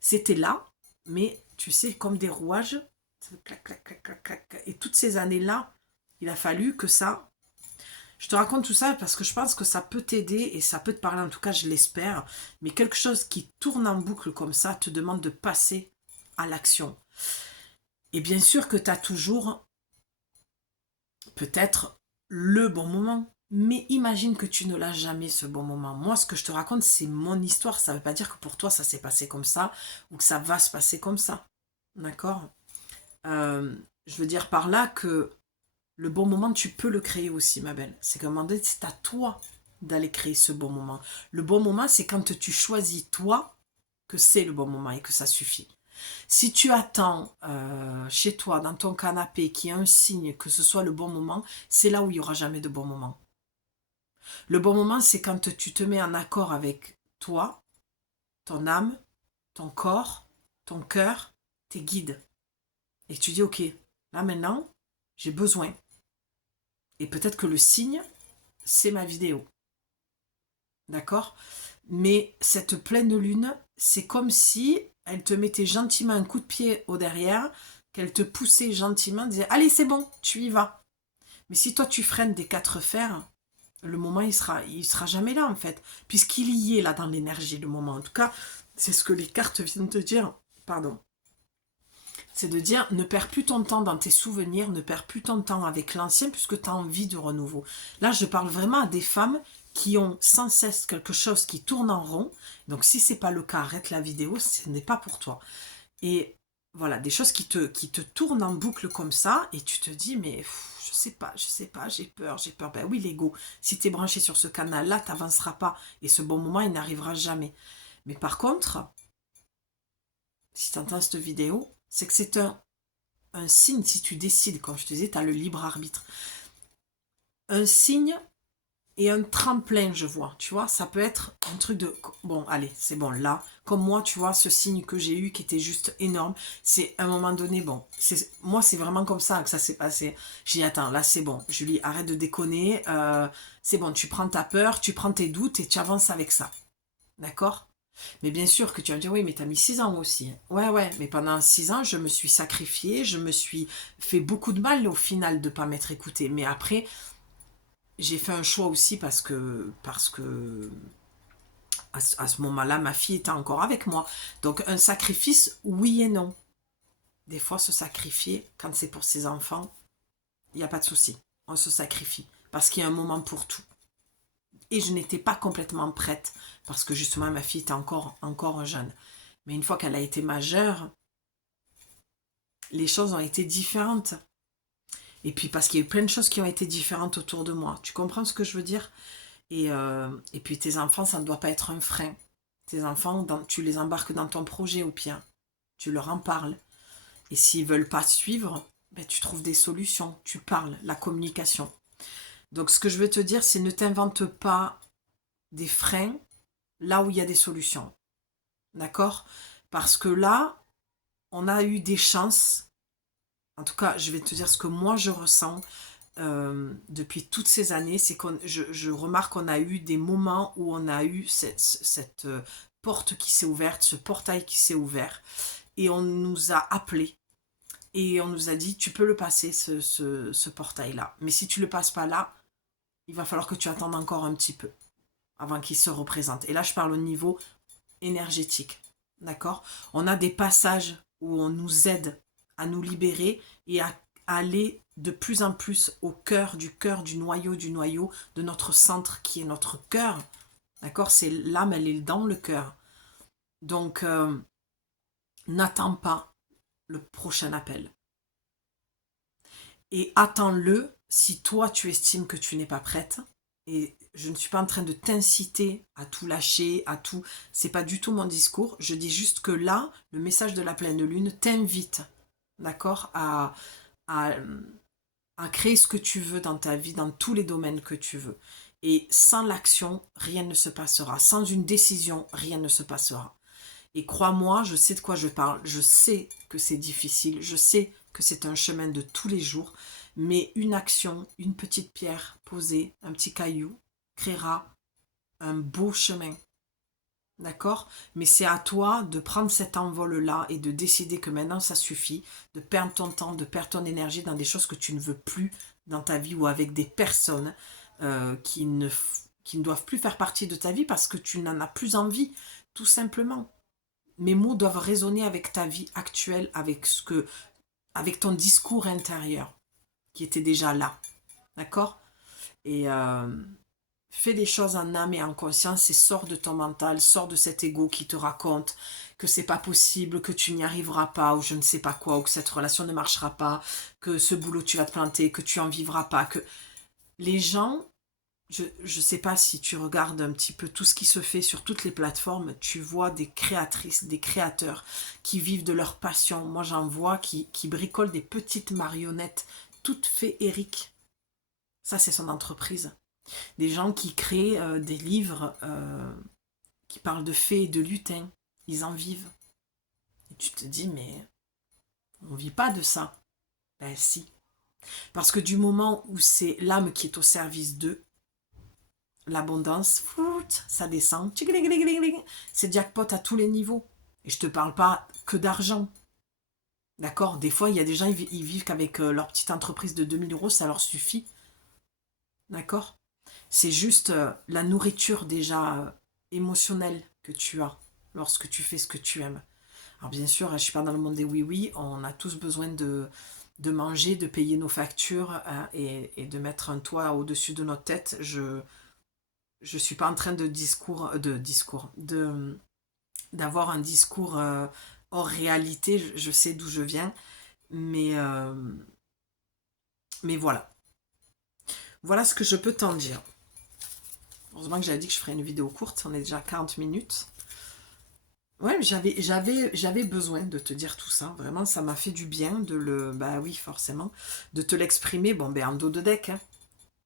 C'était là, mais tu sais, comme des rouages, clac, clac, clac, clac, clac. Et toutes ces années-là, il a fallu que ça... Je te raconte tout ça parce que je pense que ça peut t'aider et ça peut te parler, en tout cas je l'espère. Mais quelque chose qui tourne en boucle comme ça te demande de passer à l'action. Et bien sûr que tu as toujours peut-être le bon moment. Mais imagine que tu ne l'as jamais ce bon moment. Moi, ce que je te raconte, c'est mon histoire. Ça ne veut pas dire que pour toi, ça s'est passé comme ça ou que ça va se passer comme ça. D'accord? Je veux dire par là que le bon moment, tu peux le créer aussi, ma belle. C'est qu'à un moment donné, c'est à toi d'aller créer ce bon moment. Le bon moment, c'est quand tu choisis toi que c'est le bon moment et que ça suffit. Si tu attends chez toi, dans ton canapé, qu'il y ait un signe que ce soit le bon moment, c'est là où il n'y aura jamais de bon moment. Le bon moment, c'est quand tu te mets en accord avec toi, ton âme, ton corps, ton cœur, tes guides. Et tu dis, ok, là maintenant, j'ai besoin. Et peut-être que le signe, c'est ma vidéo. D'accord? Mais cette pleine lune, c'est comme si elle te mettait gentiment un coup de pied au derrière, qu'elle te poussait gentiment, disait, allez, c'est bon, tu y vas. Mais si toi, tu freines des quatre fers, le moment, il sera jamais là, en fait. Puisqu'il y est, là, dans l'énergie, le moment. En tout cas, c'est ce que les cartes viennent te dire. Pardon. C'est de dire, ne perds plus ton temps dans tes souvenirs, ne perds plus ton temps avec l'ancien, puisque tu as envie de renouveau. Là, je parle vraiment à des femmes qui ont sans cesse quelque chose qui tourne en rond. Donc, si c'est pas le cas, arrête la vidéo, ce n'est pas pour toi. Et voilà, des choses qui te tournent en boucle comme ça, et tu te dis, mais je sais pas, j'ai peur. Ben oui, l'ego, si tu es branché sur ce canal-là, tu n'avanceras pas, et ce bon moment, il n'arrivera jamais. Mais par contre, si tu entends cette vidéo, c'est que c'est un signe, si tu décides, comme je te disais, tu as le libre arbitre. Un signe et un tremplin, je vois, tu vois, ça peut être un truc de, bon, allez, c'est bon, là, comme moi, tu vois, ce signe que j'ai eu qui était juste énorme, c'est à un moment donné, bon, moi, c'est vraiment comme ça que ça s'est passé. J'ai dit, attends, là, c'est bon, Julie, arrête de déconner, c'est bon, tu prends ta peur, tu prends tes doutes et tu avances avec ça, d'accord? Mais bien sûr que tu vas me dire, oui, mais t'as mis 6 ans aussi. Ouais, mais pendant 6 ans, je me suis sacrifiée, je me suis fait beaucoup de mal au final de ne pas m'être écoutée. Mais après, j'ai fait un choix aussi parce que à ce moment-là, ma fille était encore avec moi. Donc un sacrifice, oui et non. Des fois, se sacrifier, quand c'est pour ses enfants, il n'y a pas de souci. On se sacrifie parce qu'il y a un moment pour tout. Et je n'étais pas complètement prête parce que justement ma fille était encore jeune. Mais une fois qu'elle a été majeure, les choses ont été différentes. Et puis parce qu'il y a eu plein de choses qui ont été différentes autour de moi. Tu comprends ce que je veux dire? Et puis tes enfants, ça ne doit pas être un frein. Tes enfants, tu les embarques dans ton projet au pire. Tu leur en parles. Et s'ils ne veulent pas suivre, ben, tu trouves des solutions. Tu parles, la communication. Donc ce que je veux te dire, c'est ne t'invente pas des freins là où il y a des solutions. D'accord? Parce que là, on a eu des chances. En tout cas, je vais te dire ce que moi je ressens depuis toutes ces années. C'est que je remarque qu'on a eu des moments où on a eu cette porte qui s'est ouverte, ce portail qui s'est ouvert. Et on nous a appelés. Et on nous a dit, tu peux le passer, ce portail-là. Mais si tu ne le passes pas là, il va falloir que tu attendes encore un petit peu avant qu'il se représente. Et là, je parle au niveau énergétique. D'accord? On a des passages où on nous aide à nous libérer et à aller de plus en plus au cœur, du noyau de notre centre qui est notre cœur. D'accord? C'est l'âme, elle est dans le cœur. Donc, n'attends pas le prochain appel. Et attends-le si toi, tu estimes que tu n'es pas prête. Et je ne suis pas en train de t'inciter à tout lâcher, à tout. C'est pas du tout mon discours. Je dis juste que là, le message de la pleine lune t'invite, d'accord, à créer ce que tu veux dans ta vie, dans tous les domaines que tu veux. Et sans l'action, rien ne se passera. Sans une décision, rien ne se passera. Et crois-moi, je sais de quoi je parle. Je sais que c'est difficile. Je sais que c'est un chemin de tous les jours. Mais une action, une petite pierre posée, un petit caillou, créera un beau chemin. D'accord? Mais c'est à toi de prendre cet envol-là et de décider que maintenant ça suffit, de perdre ton temps, de perdre ton énergie dans des choses que tu ne veux plus dans ta vie ou avec des personnes qui ne doivent plus faire partie de ta vie parce que tu n'en as plus envie, tout simplement. Mes mots doivent résonner avec ta vie actuelle, avec ton discours intérieur qui était déjà là. D'accord? Et fais les choses en âme et en conscience et sors de ton mental, sors de cet ego qui te raconte que c'est pas possible, que tu n'y arriveras pas ou je ne sais pas quoi, ou que cette relation ne marchera pas, que ce boulot tu vas te planter, que tu en vivras pas, que les gens, je ne sais pas si tu regardes un petit peu tout ce qui se fait sur toutes les plateformes, tu vois des créatrices, des créateurs qui vivent de leur passion. Moi, j'en vois qui bricolent des petites marionnettes toutes féeriques. Ça, c'est son entreprise. Des gens qui créent des livres qui parlent de fées et de lutins. Ils en vivent. Et tu te dis, mais on ne vit pas de ça. Ben si. Parce que du moment où c'est l'âme qui est au service d'eux, l'abondance, ça descend. C'est jackpot à tous les niveaux. Et je te parle pas que d'argent. D'accord? Des fois, il y a des gens, ils vivent qu'avec leur petite entreprise de 2000 euros, ça leur suffit. D'accord? C'est juste la nourriture déjà émotionnelle que tu as lorsque tu fais ce que tu aimes. Alors bien sûr, je ne suis pas dans le monde des oui-oui, on a tous besoin de manger, de payer nos factures et de mettre un toit au-dessus de notre tête. Je suis pas en train d'avoir un discours hors réalité. Je sais d'où je viens, mais voilà. Voilà ce que je peux t'en dire. Heureusement que j'avais dit que je ferais une vidéo courte, on est déjà à 40 minutes. Ouais, j'avais besoin de te dire tout ça. Vraiment, ça m'a fait du bien bah oui, forcément, de te l'exprimer. Bon, ben en dos de deck, hein.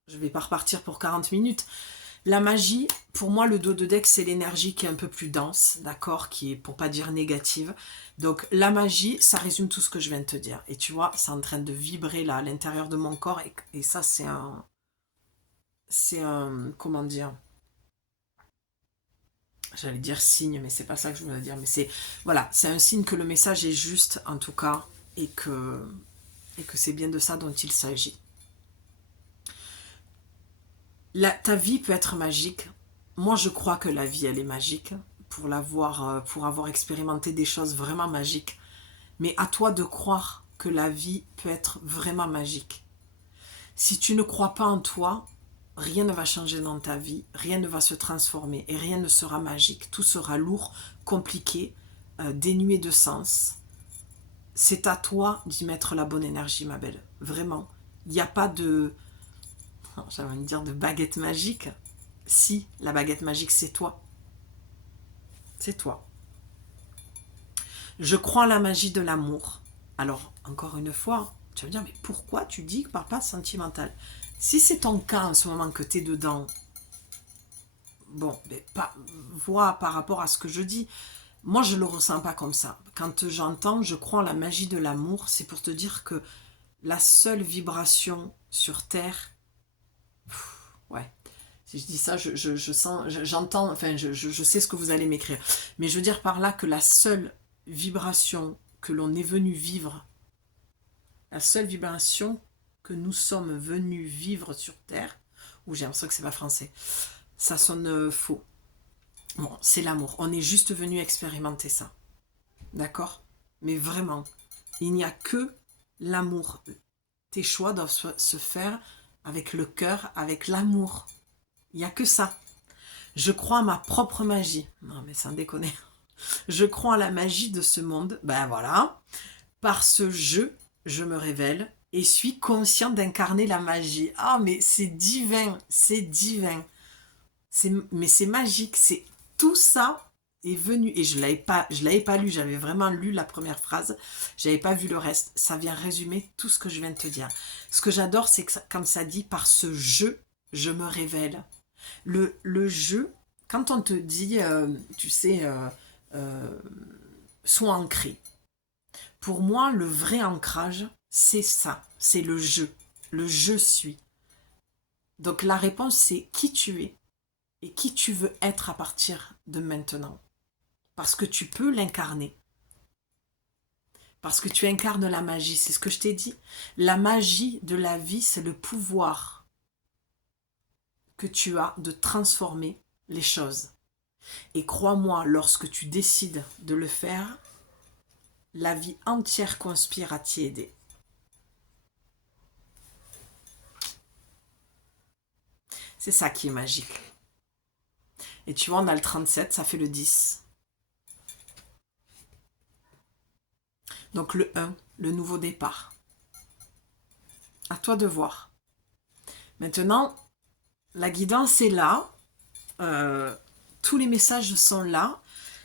Je vais pas repartir pour 40 minutes. La magie, pour moi, le dos de deck, c'est l'énergie qui est un peu plus dense, d'accord, qui est, pour pas dire négative. Donc, la magie, ça résume tout ce que je viens de te dire. Et tu vois, c'est en train de vibrer là, à l'intérieur de mon corps. Et ça, comment dire, j'allais dire signe, mais c'est pas ça que je voulais dire. Mais voilà, c'est un signe que le message est juste, en tout cas, et que c'est bien de ça dont il s'agit. Ta vie peut être magique. Moi, je crois que la vie, elle est magique pour avoir expérimenté des choses vraiment magiques. Mais à toi de croire que la vie peut être vraiment magique. Si tu ne crois pas en toi, rien ne va changer dans ta vie, rien ne va se transformer et rien ne sera magique. Tout sera lourd, compliqué, dénué de sens. C'est à toi d'y mettre la bonne énergie, ma belle. Vraiment. Il n'y a pas j'allais dire de baguette magique. Si, la baguette magique, c'est toi. C'est toi. Je crois en la magie de l'amour. Alors, encore une fois, tu vas me dire, mais pourquoi tu dis que papa sentimental? Si c'est ton cas en ce moment que tu es dedans, bon, mais vois par rapport à ce que je dis. Moi, je ne le ressens pas comme ça. Quand j'entends, je crois en la magie de l'amour, c'est pour te dire que la seule vibration sur Terre, ouais, si je dis ça, je sens, j'entends, enfin, je sais ce que vous allez m'écrire. Mais je veux dire par là que la seule vibration que l'on est venu vivre, la seule vibration que nous sommes venus vivre sur Terre, ou j'ai l'impression que c'est pas français, ça sonne faux. Bon, c'est l'amour. On est juste venu expérimenter ça. D'accord? Mais vraiment, il n'y a que l'amour. Tes choix doivent se faire avec le cœur, avec l'amour. Il n'y a que ça. Je crois à ma propre magie. Non, mais sans déconner. Je crois à la magie de ce monde. Ben voilà. Par ce jeu, je me révèle et suis conscient d'incarner la magie. Ah, mais c'est divin. C'est divin. Mais c'est magique. C'est tout ça est venu, et je l'avais pas lu, j'avais vraiment lu la première phrase, j'avais pas vu le reste. Ça vient résumer tout ce que je viens de te dire. Ce que j'adore, c'est que quand ça dit par ce jeu, je me révèle. Le jeu, quand on te dit, tu sais, sois ancré. Pour moi, le vrai ancrage, c'est ça, c'est le jeu. Le je suis. Donc la réponse, c'est qui tu es et qui tu veux être à partir de maintenant. Parce que tu peux l'incarner. Parce que tu incarnes la magie, c'est ce que je t'ai dit. La magie de la vie, c'est le pouvoir que tu as de transformer les choses. Et crois-moi, lorsque tu décides de le faire, la vie entière conspire à t'y aider. C'est ça qui est magique. Et tu vois, on a le 37, ça fait le 10. Donc le 1, le nouveau départ. À toi de voir. Maintenant, La guidance est là. Tous les messages sont là.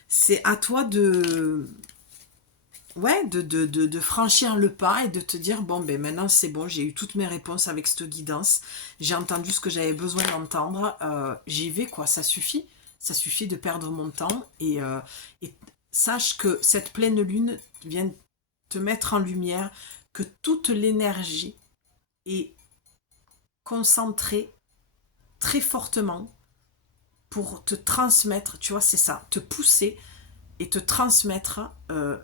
C'est à toi ouais, de franchir le pas et de te dire, bon, ben maintenant c'est bon, j'ai eu toutes mes réponses avec cette guidance. J'ai entendu ce que j'avais besoin d'entendre. J'y vais, quoi. Ça suffit. Ça suffit de perdre mon temps. Et sache que cette pleine lune vient te mettre en lumière que toute l'énergie est concentrée très fortement pour te transmettre, tu vois, c'est ça, te pousser et te transmettre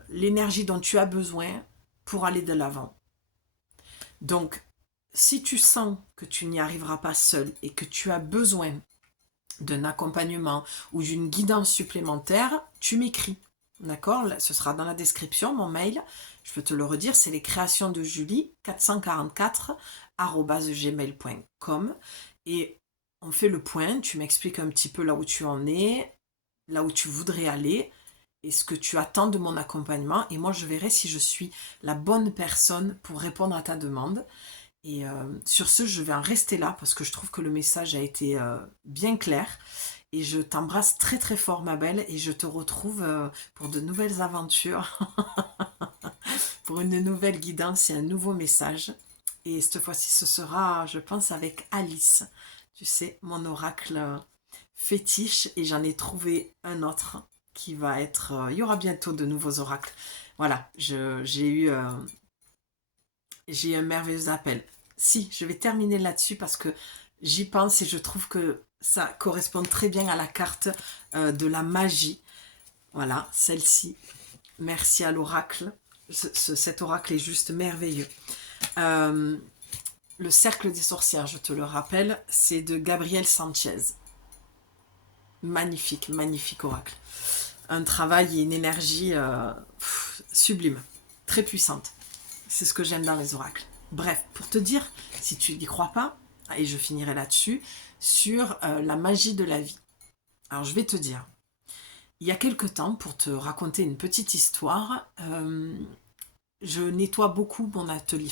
l'énergie dont tu as besoin pour aller de l'avant. Donc, si tu sens que tu n'y arriveras pas seul et que tu as besoin d'un accompagnement ou d'une guidance supplémentaire, tu m'écris. D'accord? Ce sera dans la description, mon mail. Je peux te le redire, c'est les créations de Julie 444@gmail.com. Et on fait le point, tu m'expliques un petit peu là où tu en es, là où tu voudrais aller, et ce que tu attends de mon accompagnement. Et moi, je verrai si je suis la bonne personne pour répondre à ta demande. Et sur ce, je vais en rester là parce que je trouve que le message a été bien clair. Et je t'embrasse très très fort, ma belle, et je te retrouve pour de nouvelles aventures, pour une nouvelle guidance et un nouveau message. Et cette fois-ci, ce sera, je pense, avec Alice. Tu sais, mon oracle fétiche, et j'en ai trouvé un autre qui va être... il y aura bientôt de nouveaux oracles. Voilà, j'ai eu un merveilleux appel. Si, je vais terminer là-dessus parce que j'y pense et je trouve que ça correspond très bien à la carte de la magie. Voilà, celle-ci. Merci à l'oracle. Cet oracle est juste merveilleux. Le cercle des sorcières, je te le rappelle, c'est de Gabriel Sanchez. Magnifique, magnifique oracle. Un travail et une énergie sublime, très puissante. C'est ce que j'aime dans les oracles. Bref, pour te dire, si tu n'y crois pas, et je finirai là-dessus, sur la magie de la vie. Alors je vais te dire, il y a quelque temps, pour te raconter une petite histoire, je nettoie beaucoup mon atelier,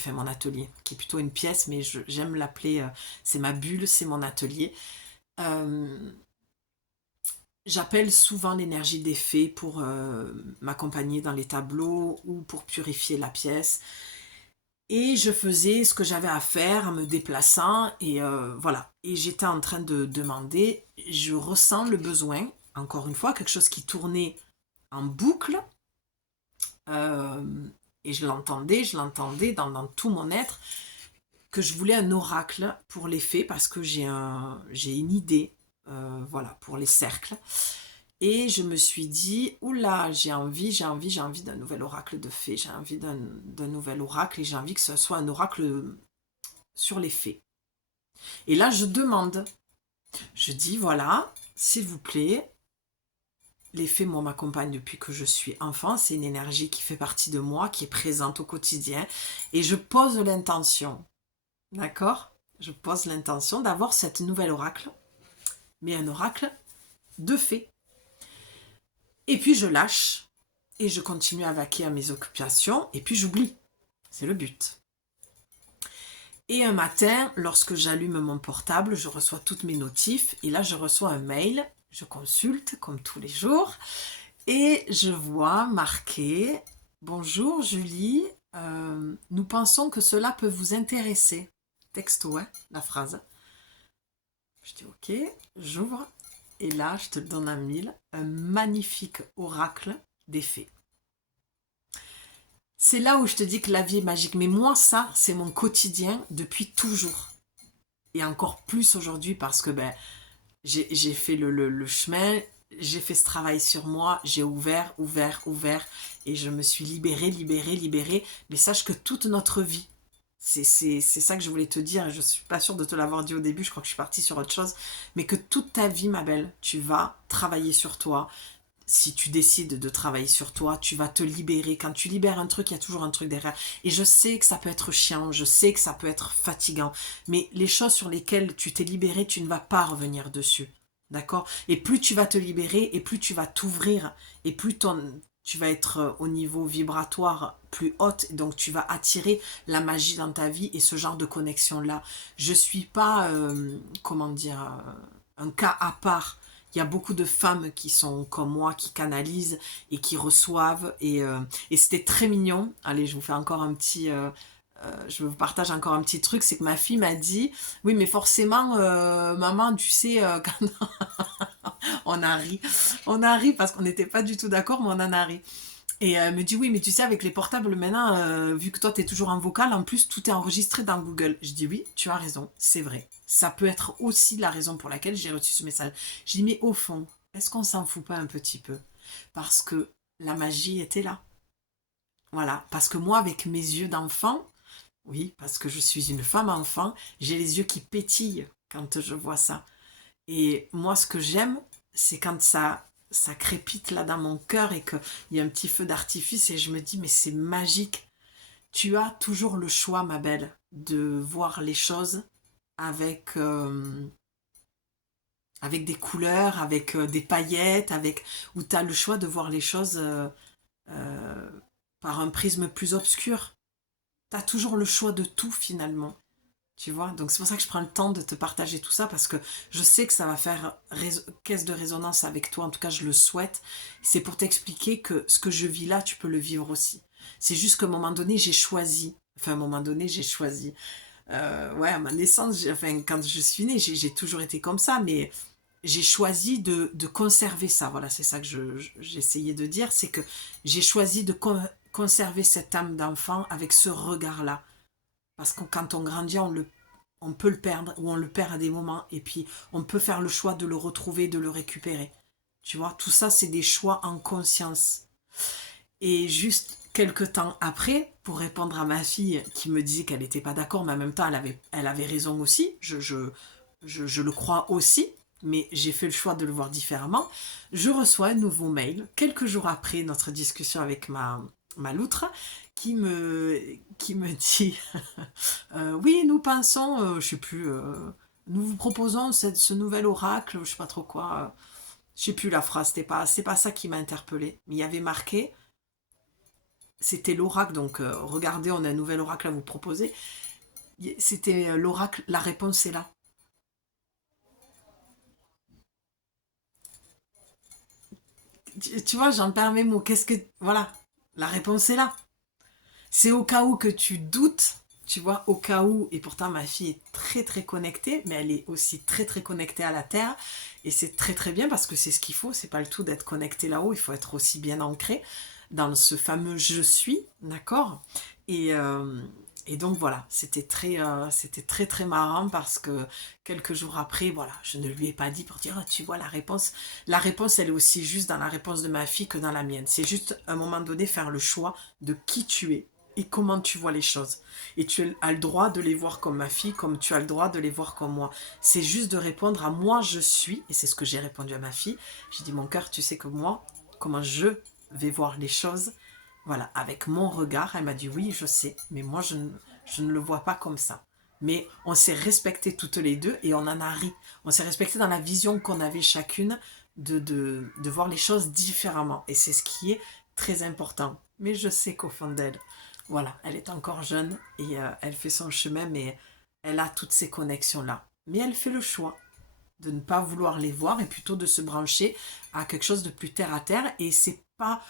qui est plutôt une pièce, mais j'aime l'appeler, c'est ma bulle, c'est mon atelier. J'appelle souvent l'énergie des fées pour m'accompagner dans les tableaux ou pour purifier la pièce. Et je faisais ce que j'avais à faire en me déplaçant et voilà. Et j'étais en train de demander, je ressens le besoin, encore une fois, quelque chose qui tournait en boucle. Et je l'entendais dans tout mon être, que je voulais un oracle pour les fées parce que j'ai une idée, voilà, pour les cercles. Et je me suis dit, oula, j'ai envie d'un nouvel oracle de fées, j'ai envie d'un nouvel oracle et j'ai envie que ce soit un oracle sur les fées. Et là, je demande, je dis, voilà, s'il vous plaît, les fées, moi, m'accompagnent depuis que je suis enfant, c'est une énergie qui fait partie de moi, qui est présente au quotidien, et je pose l'intention, d'accord? Je pose l'intention d'avoir cette nouvelle oracle, mais un oracle de fées. Et puis je lâche, et je continue à vaquer à mes occupations, et puis j'oublie. C'est le but. Et un matin, lorsque j'allume mon portable, je reçois toutes mes notifs, et là je reçois un mail, je consulte comme tous les jours, et je vois marqué « Bonjour Julie, nous pensons que cela peut vous intéresser. » Texto, hein, la phrase. Je dis ok, j'ouvre, et là je te le donne à 1000, un magnifique oracle des fées. C'est là où je te dis que la vie est magique. Mais moi, ça, c'est mon quotidien depuis toujours. Et encore plus aujourd'hui parce que j'ai fait le chemin, j'ai fait ce travail sur moi, j'ai ouvert. Et je me suis libérée. Mais sache que toute notre vie, c'est ça que je voulais te dire. Et je ne suis pas sûre de te l'avoir dit au début, je crois que je suis partie sur autre chose. Mais que toute ta vie, ma belle, tu vas travailler sur toi. Si tu décides de travailler sur toi, tu vas te libérer. Quand tu libères un truc, il y a toujours un truc derrière. Et je sais que ça peut être chiant, je sais que ça peut être fatigant, mais les choses sur lesquelles tu t'es libéré, tu ne vas pas revenir dessus. D'accord? Et plus tu vas te libérer, et plus tu vas t'ouvrir, et plus tu vas être au niveau vibratoire plus haute, donc tu vas attirer la magie dans ta vie et ce genre de connexion-là. Je suis pas, comment dire, un cas à part. Il y a beaucoup de femmes qui sont comme moi, qui canalisent et qui reçoivent. Et c'était très mignon. Allez, je vous fais encore un petit... je vous partage encore un petit truc, c'est que ma fille m'a dit, oui mais forcément, maman, tu sais, quand on a ri parce qu'on n'était pas du tout d'accord, mais on en a ri. Et elle me dit, oui, mais tu sais, avec les portables maintenant, vu que toi, tu es toujours en vocal, en plus, tout est enregistré dans Google. Je dis, oui, tu as raison, c'est vrai. Ça peut être aussi la raison pour laquelle j'ai reçu ce message. Je dis, mais au fond, est-ce qu'on s'en fout pas un petit peu? Parce que la magie était là. Voilà, parce que moi, avec mes yeux d'enfant, oui, parce que je suis une femme enfant, j'ai les yeux qui pétillent quand je vois ça. Et moi, ce que j'aime, c'est quand ça crépite là dans mon cœur et qu'il y a un petit feu d'artifice et je me dis, mais c'est magique. Tu as toujours le choix, ma belle, de voir les choses avec, avec des couleurs, avec des paillettes, avec, où tu as le choix de voir les choses euh, par un prisme plus obscur. Tu as toujours le choix de tout finalement. Tu vois, donc c'est pour ça que je prends le temps de te partager tout ça parce que je sais que ça va faire caisse de résonance avec toi, en tout cas je le souhaite. C'est pour t'expliquer que ce que je vis là, tu peux le vivre aussi. C'est juste qu'à un moment donné, j'ai choisi, enfin à un moment donné, j'ai choisi. Ouais, à ma naissance, enfin quand je suis née, j'ai toujours été comme ça, mais j'ai choisi de conserver ça. Voilà, c'est ça que j'essayais de dire, c'est que j'ai choisi de conserver cette âme d'enfant avec ce regard-là. Parce que quand on grandit, on peut le perdre ou on le perd à des moments. Et puis, on peut faire le choix de le retrouver, de le récupérer. Tu vois, tout ça, c'est des choix en conscience. Et juste quelques temps après, pour répondre à ma fille qui me disait qu'elle n'était pas d'accord, mais en même temps, elle avait raison aussi. Je le crois aussi. Mais j'ai fait le choix de le voir différemment. Je reçois un nouveau mail, quelques jours après notre discussion avec ma loutre, qui me dit oui, nous pensons, je sais plus, nous vous proposons ce nouvel oracle, je sais pas trop quoi, je sais plus la phrase, c'est pas ça qui m'a interpellée, mais il y avait marqué, c'était l'oracle, donc regardez, on a un nouvel oracle à vous proposer, c'était l'oracle, la réponse est là. Tu vois, j'en perds mes mots, qu'est-ce que, voilà, la réponse est là. C'est au cas où que tu doutes, tu vois, au cas où, et pourtant ma fille est très très connectée, mais elle est aussi très très connectée à la Terre, et c'est très très bien parce que c'est ce qu'il faut, c'est pas le tout d'être connecté là-haut, il faut être aussi bien ancré dans ce fameux je suis, d'accord et, euh, et donc voilà, c'était très très marrant parce que quelques jours après, voilà, je ne lui ai pas dit pour dire, ah, tu vois la réponse elle est aussi juste dans la réponse de ma fille que dans la mienne, c'est juste à un moment donné faire le choix de qui tu es et comment tu vois les choses. Et tu as le droit de les voir comme ma fille, comme tu as le droit de les voir comme moi. C'est juste de répondre à moi je suis, et c'est ce que j'ai répondu à ma fille. J'ai dit mon cœur, tu sais que moi, comment je vais voir les choses, voilà, avec mon regard, elle m'a dit oui, je sais, mais moi je ne le vois pas comme ça. Mais on s'est respecté toutes les deux et on en a ri. On s'est respecté dans la vision qu'on avait chacune de voir les choses différemment. Et c'est ce qui est très important. Mais je sais qu'au fond d'elle, voilà, elle est encore jeune et elle fait son chemin, mais elle a toutes ces connexions-là. Mais elle fait le choix de ne pas vouloir les voir et plutôt de se brancher à quelque chose de plus terre à terre. Et c'est pas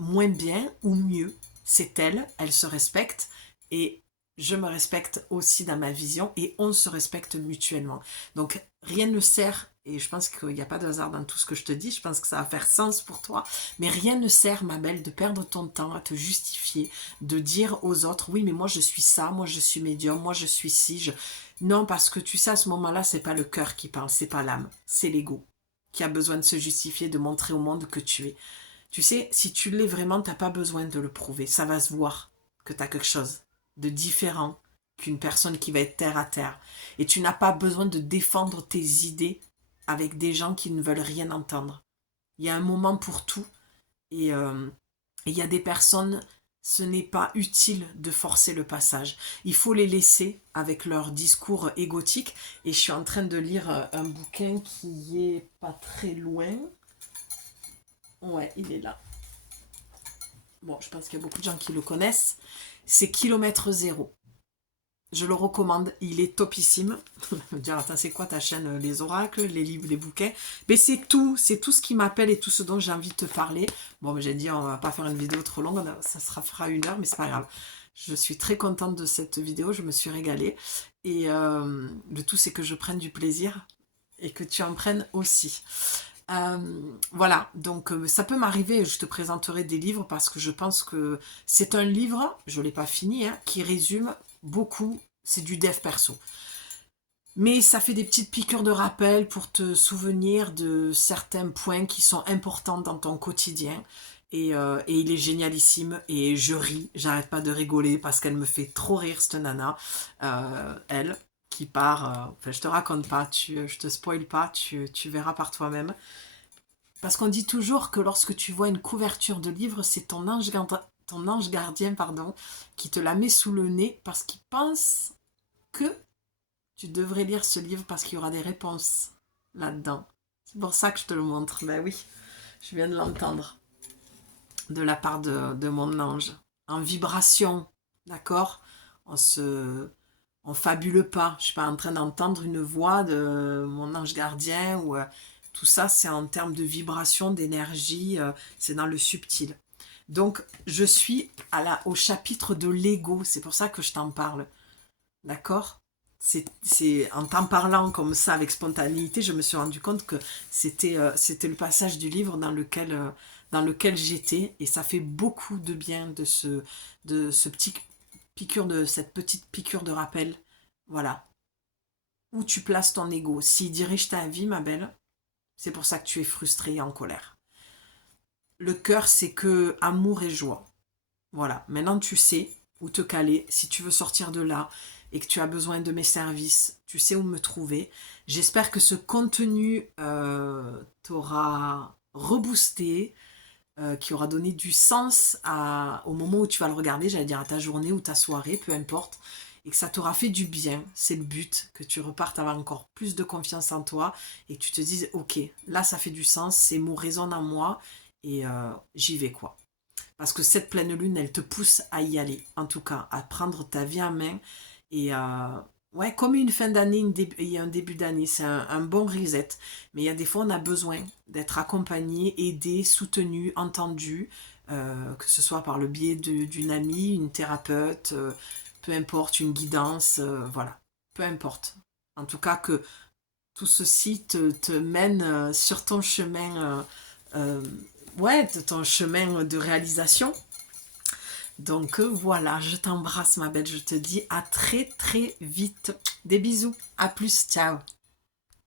moins bien ou mieux. C'est elle, elle se respecte et je me respecte aussi dans ma vision et on se respecte mutuellement. Donc rien ne sert, et je pense qu'il n'y a pas de hasard dans tout ce que je te dis, je pense que ça va faire sens pour toi, mais rien ne sert, ma belle, de perdre ton temps à te justifier, de dire aux autres, oui mais moi je suis ça, moi je suis médium, moi je suis ci, non, parce que tu sais, à ce moment-là, c'est pas le cœur qui parle, c'est pas l'âme, c'est l'ego qui a besoin de se justifier, de montrer au monde que tu es. Tu sais, si tu l'es vraiment, t'as pas besoin de le prouver. Ça va se voir que tu as quelque chose de différent qu'une personne qui va être terre à terre. Et tu n'as pas besoin de défendre tes idées avec des gens qui ne veulent rien entendre. Il y a un moment pour tout. Et il y a des personnes, ce n'est pas utile de forcer le passage. Il faut les laisser avec leur discours égotique. Et je suis en train de lire un bouquin qui est pas très loin. Ouais, il est là. bon, je pense qu'il y a beaucoup de gens qui le connaissent, c'est Kilomètre Zéro. Je le recommande, il est topissime. On va me dire, attends, c'est quoi ta chaîne, les oracles, les livres, les bouquins? Mais c'est tout ce qui m'appelle et tout ce dont j'ai envie de te parler. Bon, mais j'ai dit, on va pas faire une vidéo trop longue, ça fera 1 heure, mais c'est pas grave. Je suis très contente de cette vidéo, je me suis régalée. Et le tout, c'est que je prenne du plaisir et que tu en prennes aussi. Voilà, donc ça peut m'arriver, je te présenterai des livres parce que je pense que c'est un livre, je ne l'ai pas fini, hein, qui résume beaucoup, c'est du dev perso. Mais ça fait des petites piqûres de rappel pour te souvenir de certains points qui sont importants dans ton quotidien. Et il est génialissime et je ris, j'arrête pas de rigoler parce qu'elle me fait trop rire cette nana, elle qui part, enfin je te raconte pas, je te spoil pas, tu verras par toi-même. Parce qu'on dit toujours que lorsque tu vois une couverture de livre, c'est ton ange gardien, pardon, qui te la met sous le nez parce qu'il pense que tu devrais lire ce livre parce qu'il y aura des réponses là-dedans. C'est pour ça que je te le montre. Ben oui, je viens de l'entendre de la part de mon ange. En vibration, d'accord? On fabule pas. Je suis pas en train d'entendre une voix de mon ange gardien ou tout ça, c'est en termes de vibration, d'énergie, c'est dans le subtil. Donc, je suis au chapitre de l'ego, c'est pour ça que je t'en parle. D'accord? En t'en parlant comme ça, avec spontanéité, je me suis rendu compte que c'était le passage du livre dans lequel j'étais, et ça fait beaucoup de bien de cette petite piqûre de rappel. Voilà. Où tu places ton ego. S'il dirige ta vie, ma belle, c'est pour ça que tu es frustrée et en colère. Le cœur, c'est que amour et joie. Voilà. Maintenant, tu sais où te caler. Si tu veux sortir de là et que tu as besoin de mes services, tu sais où me trouver. J'espère que ce contenu t'aura reboosté, qui aura donné du sens au moment où tu vas le regarder, j'allais dire à ta journée ou ta soirée, peu importe, et que ça t'aura fait du bien. C'est le but, que tu repartes avec encore plus de confiance en toi et que tu te dises, ok, là ça fait du sens, ces mots résonnent en moi et j'y vais quoi. Parce que cette pleine lune, elle te pousse à y aller, en tout cas, à prendre ta vie en main. Et ouais, comme une fin d'année et un début d'année, c'est un bon reset. Mais il y a des fois, on a besoin d'être accompagné, aidé, soutenu, entendu, que ce soit par le biais d'une amie, une thérapeute, peu importe, une guidance, voilà, peu importe. En tout cas, que tout ceci te mène sur ton chemin, ouais, ton chemin de réalisation. Donc voilà, je t'embrasse ma belle, je te dis à très très vite. Des bisous, à plus, ciao.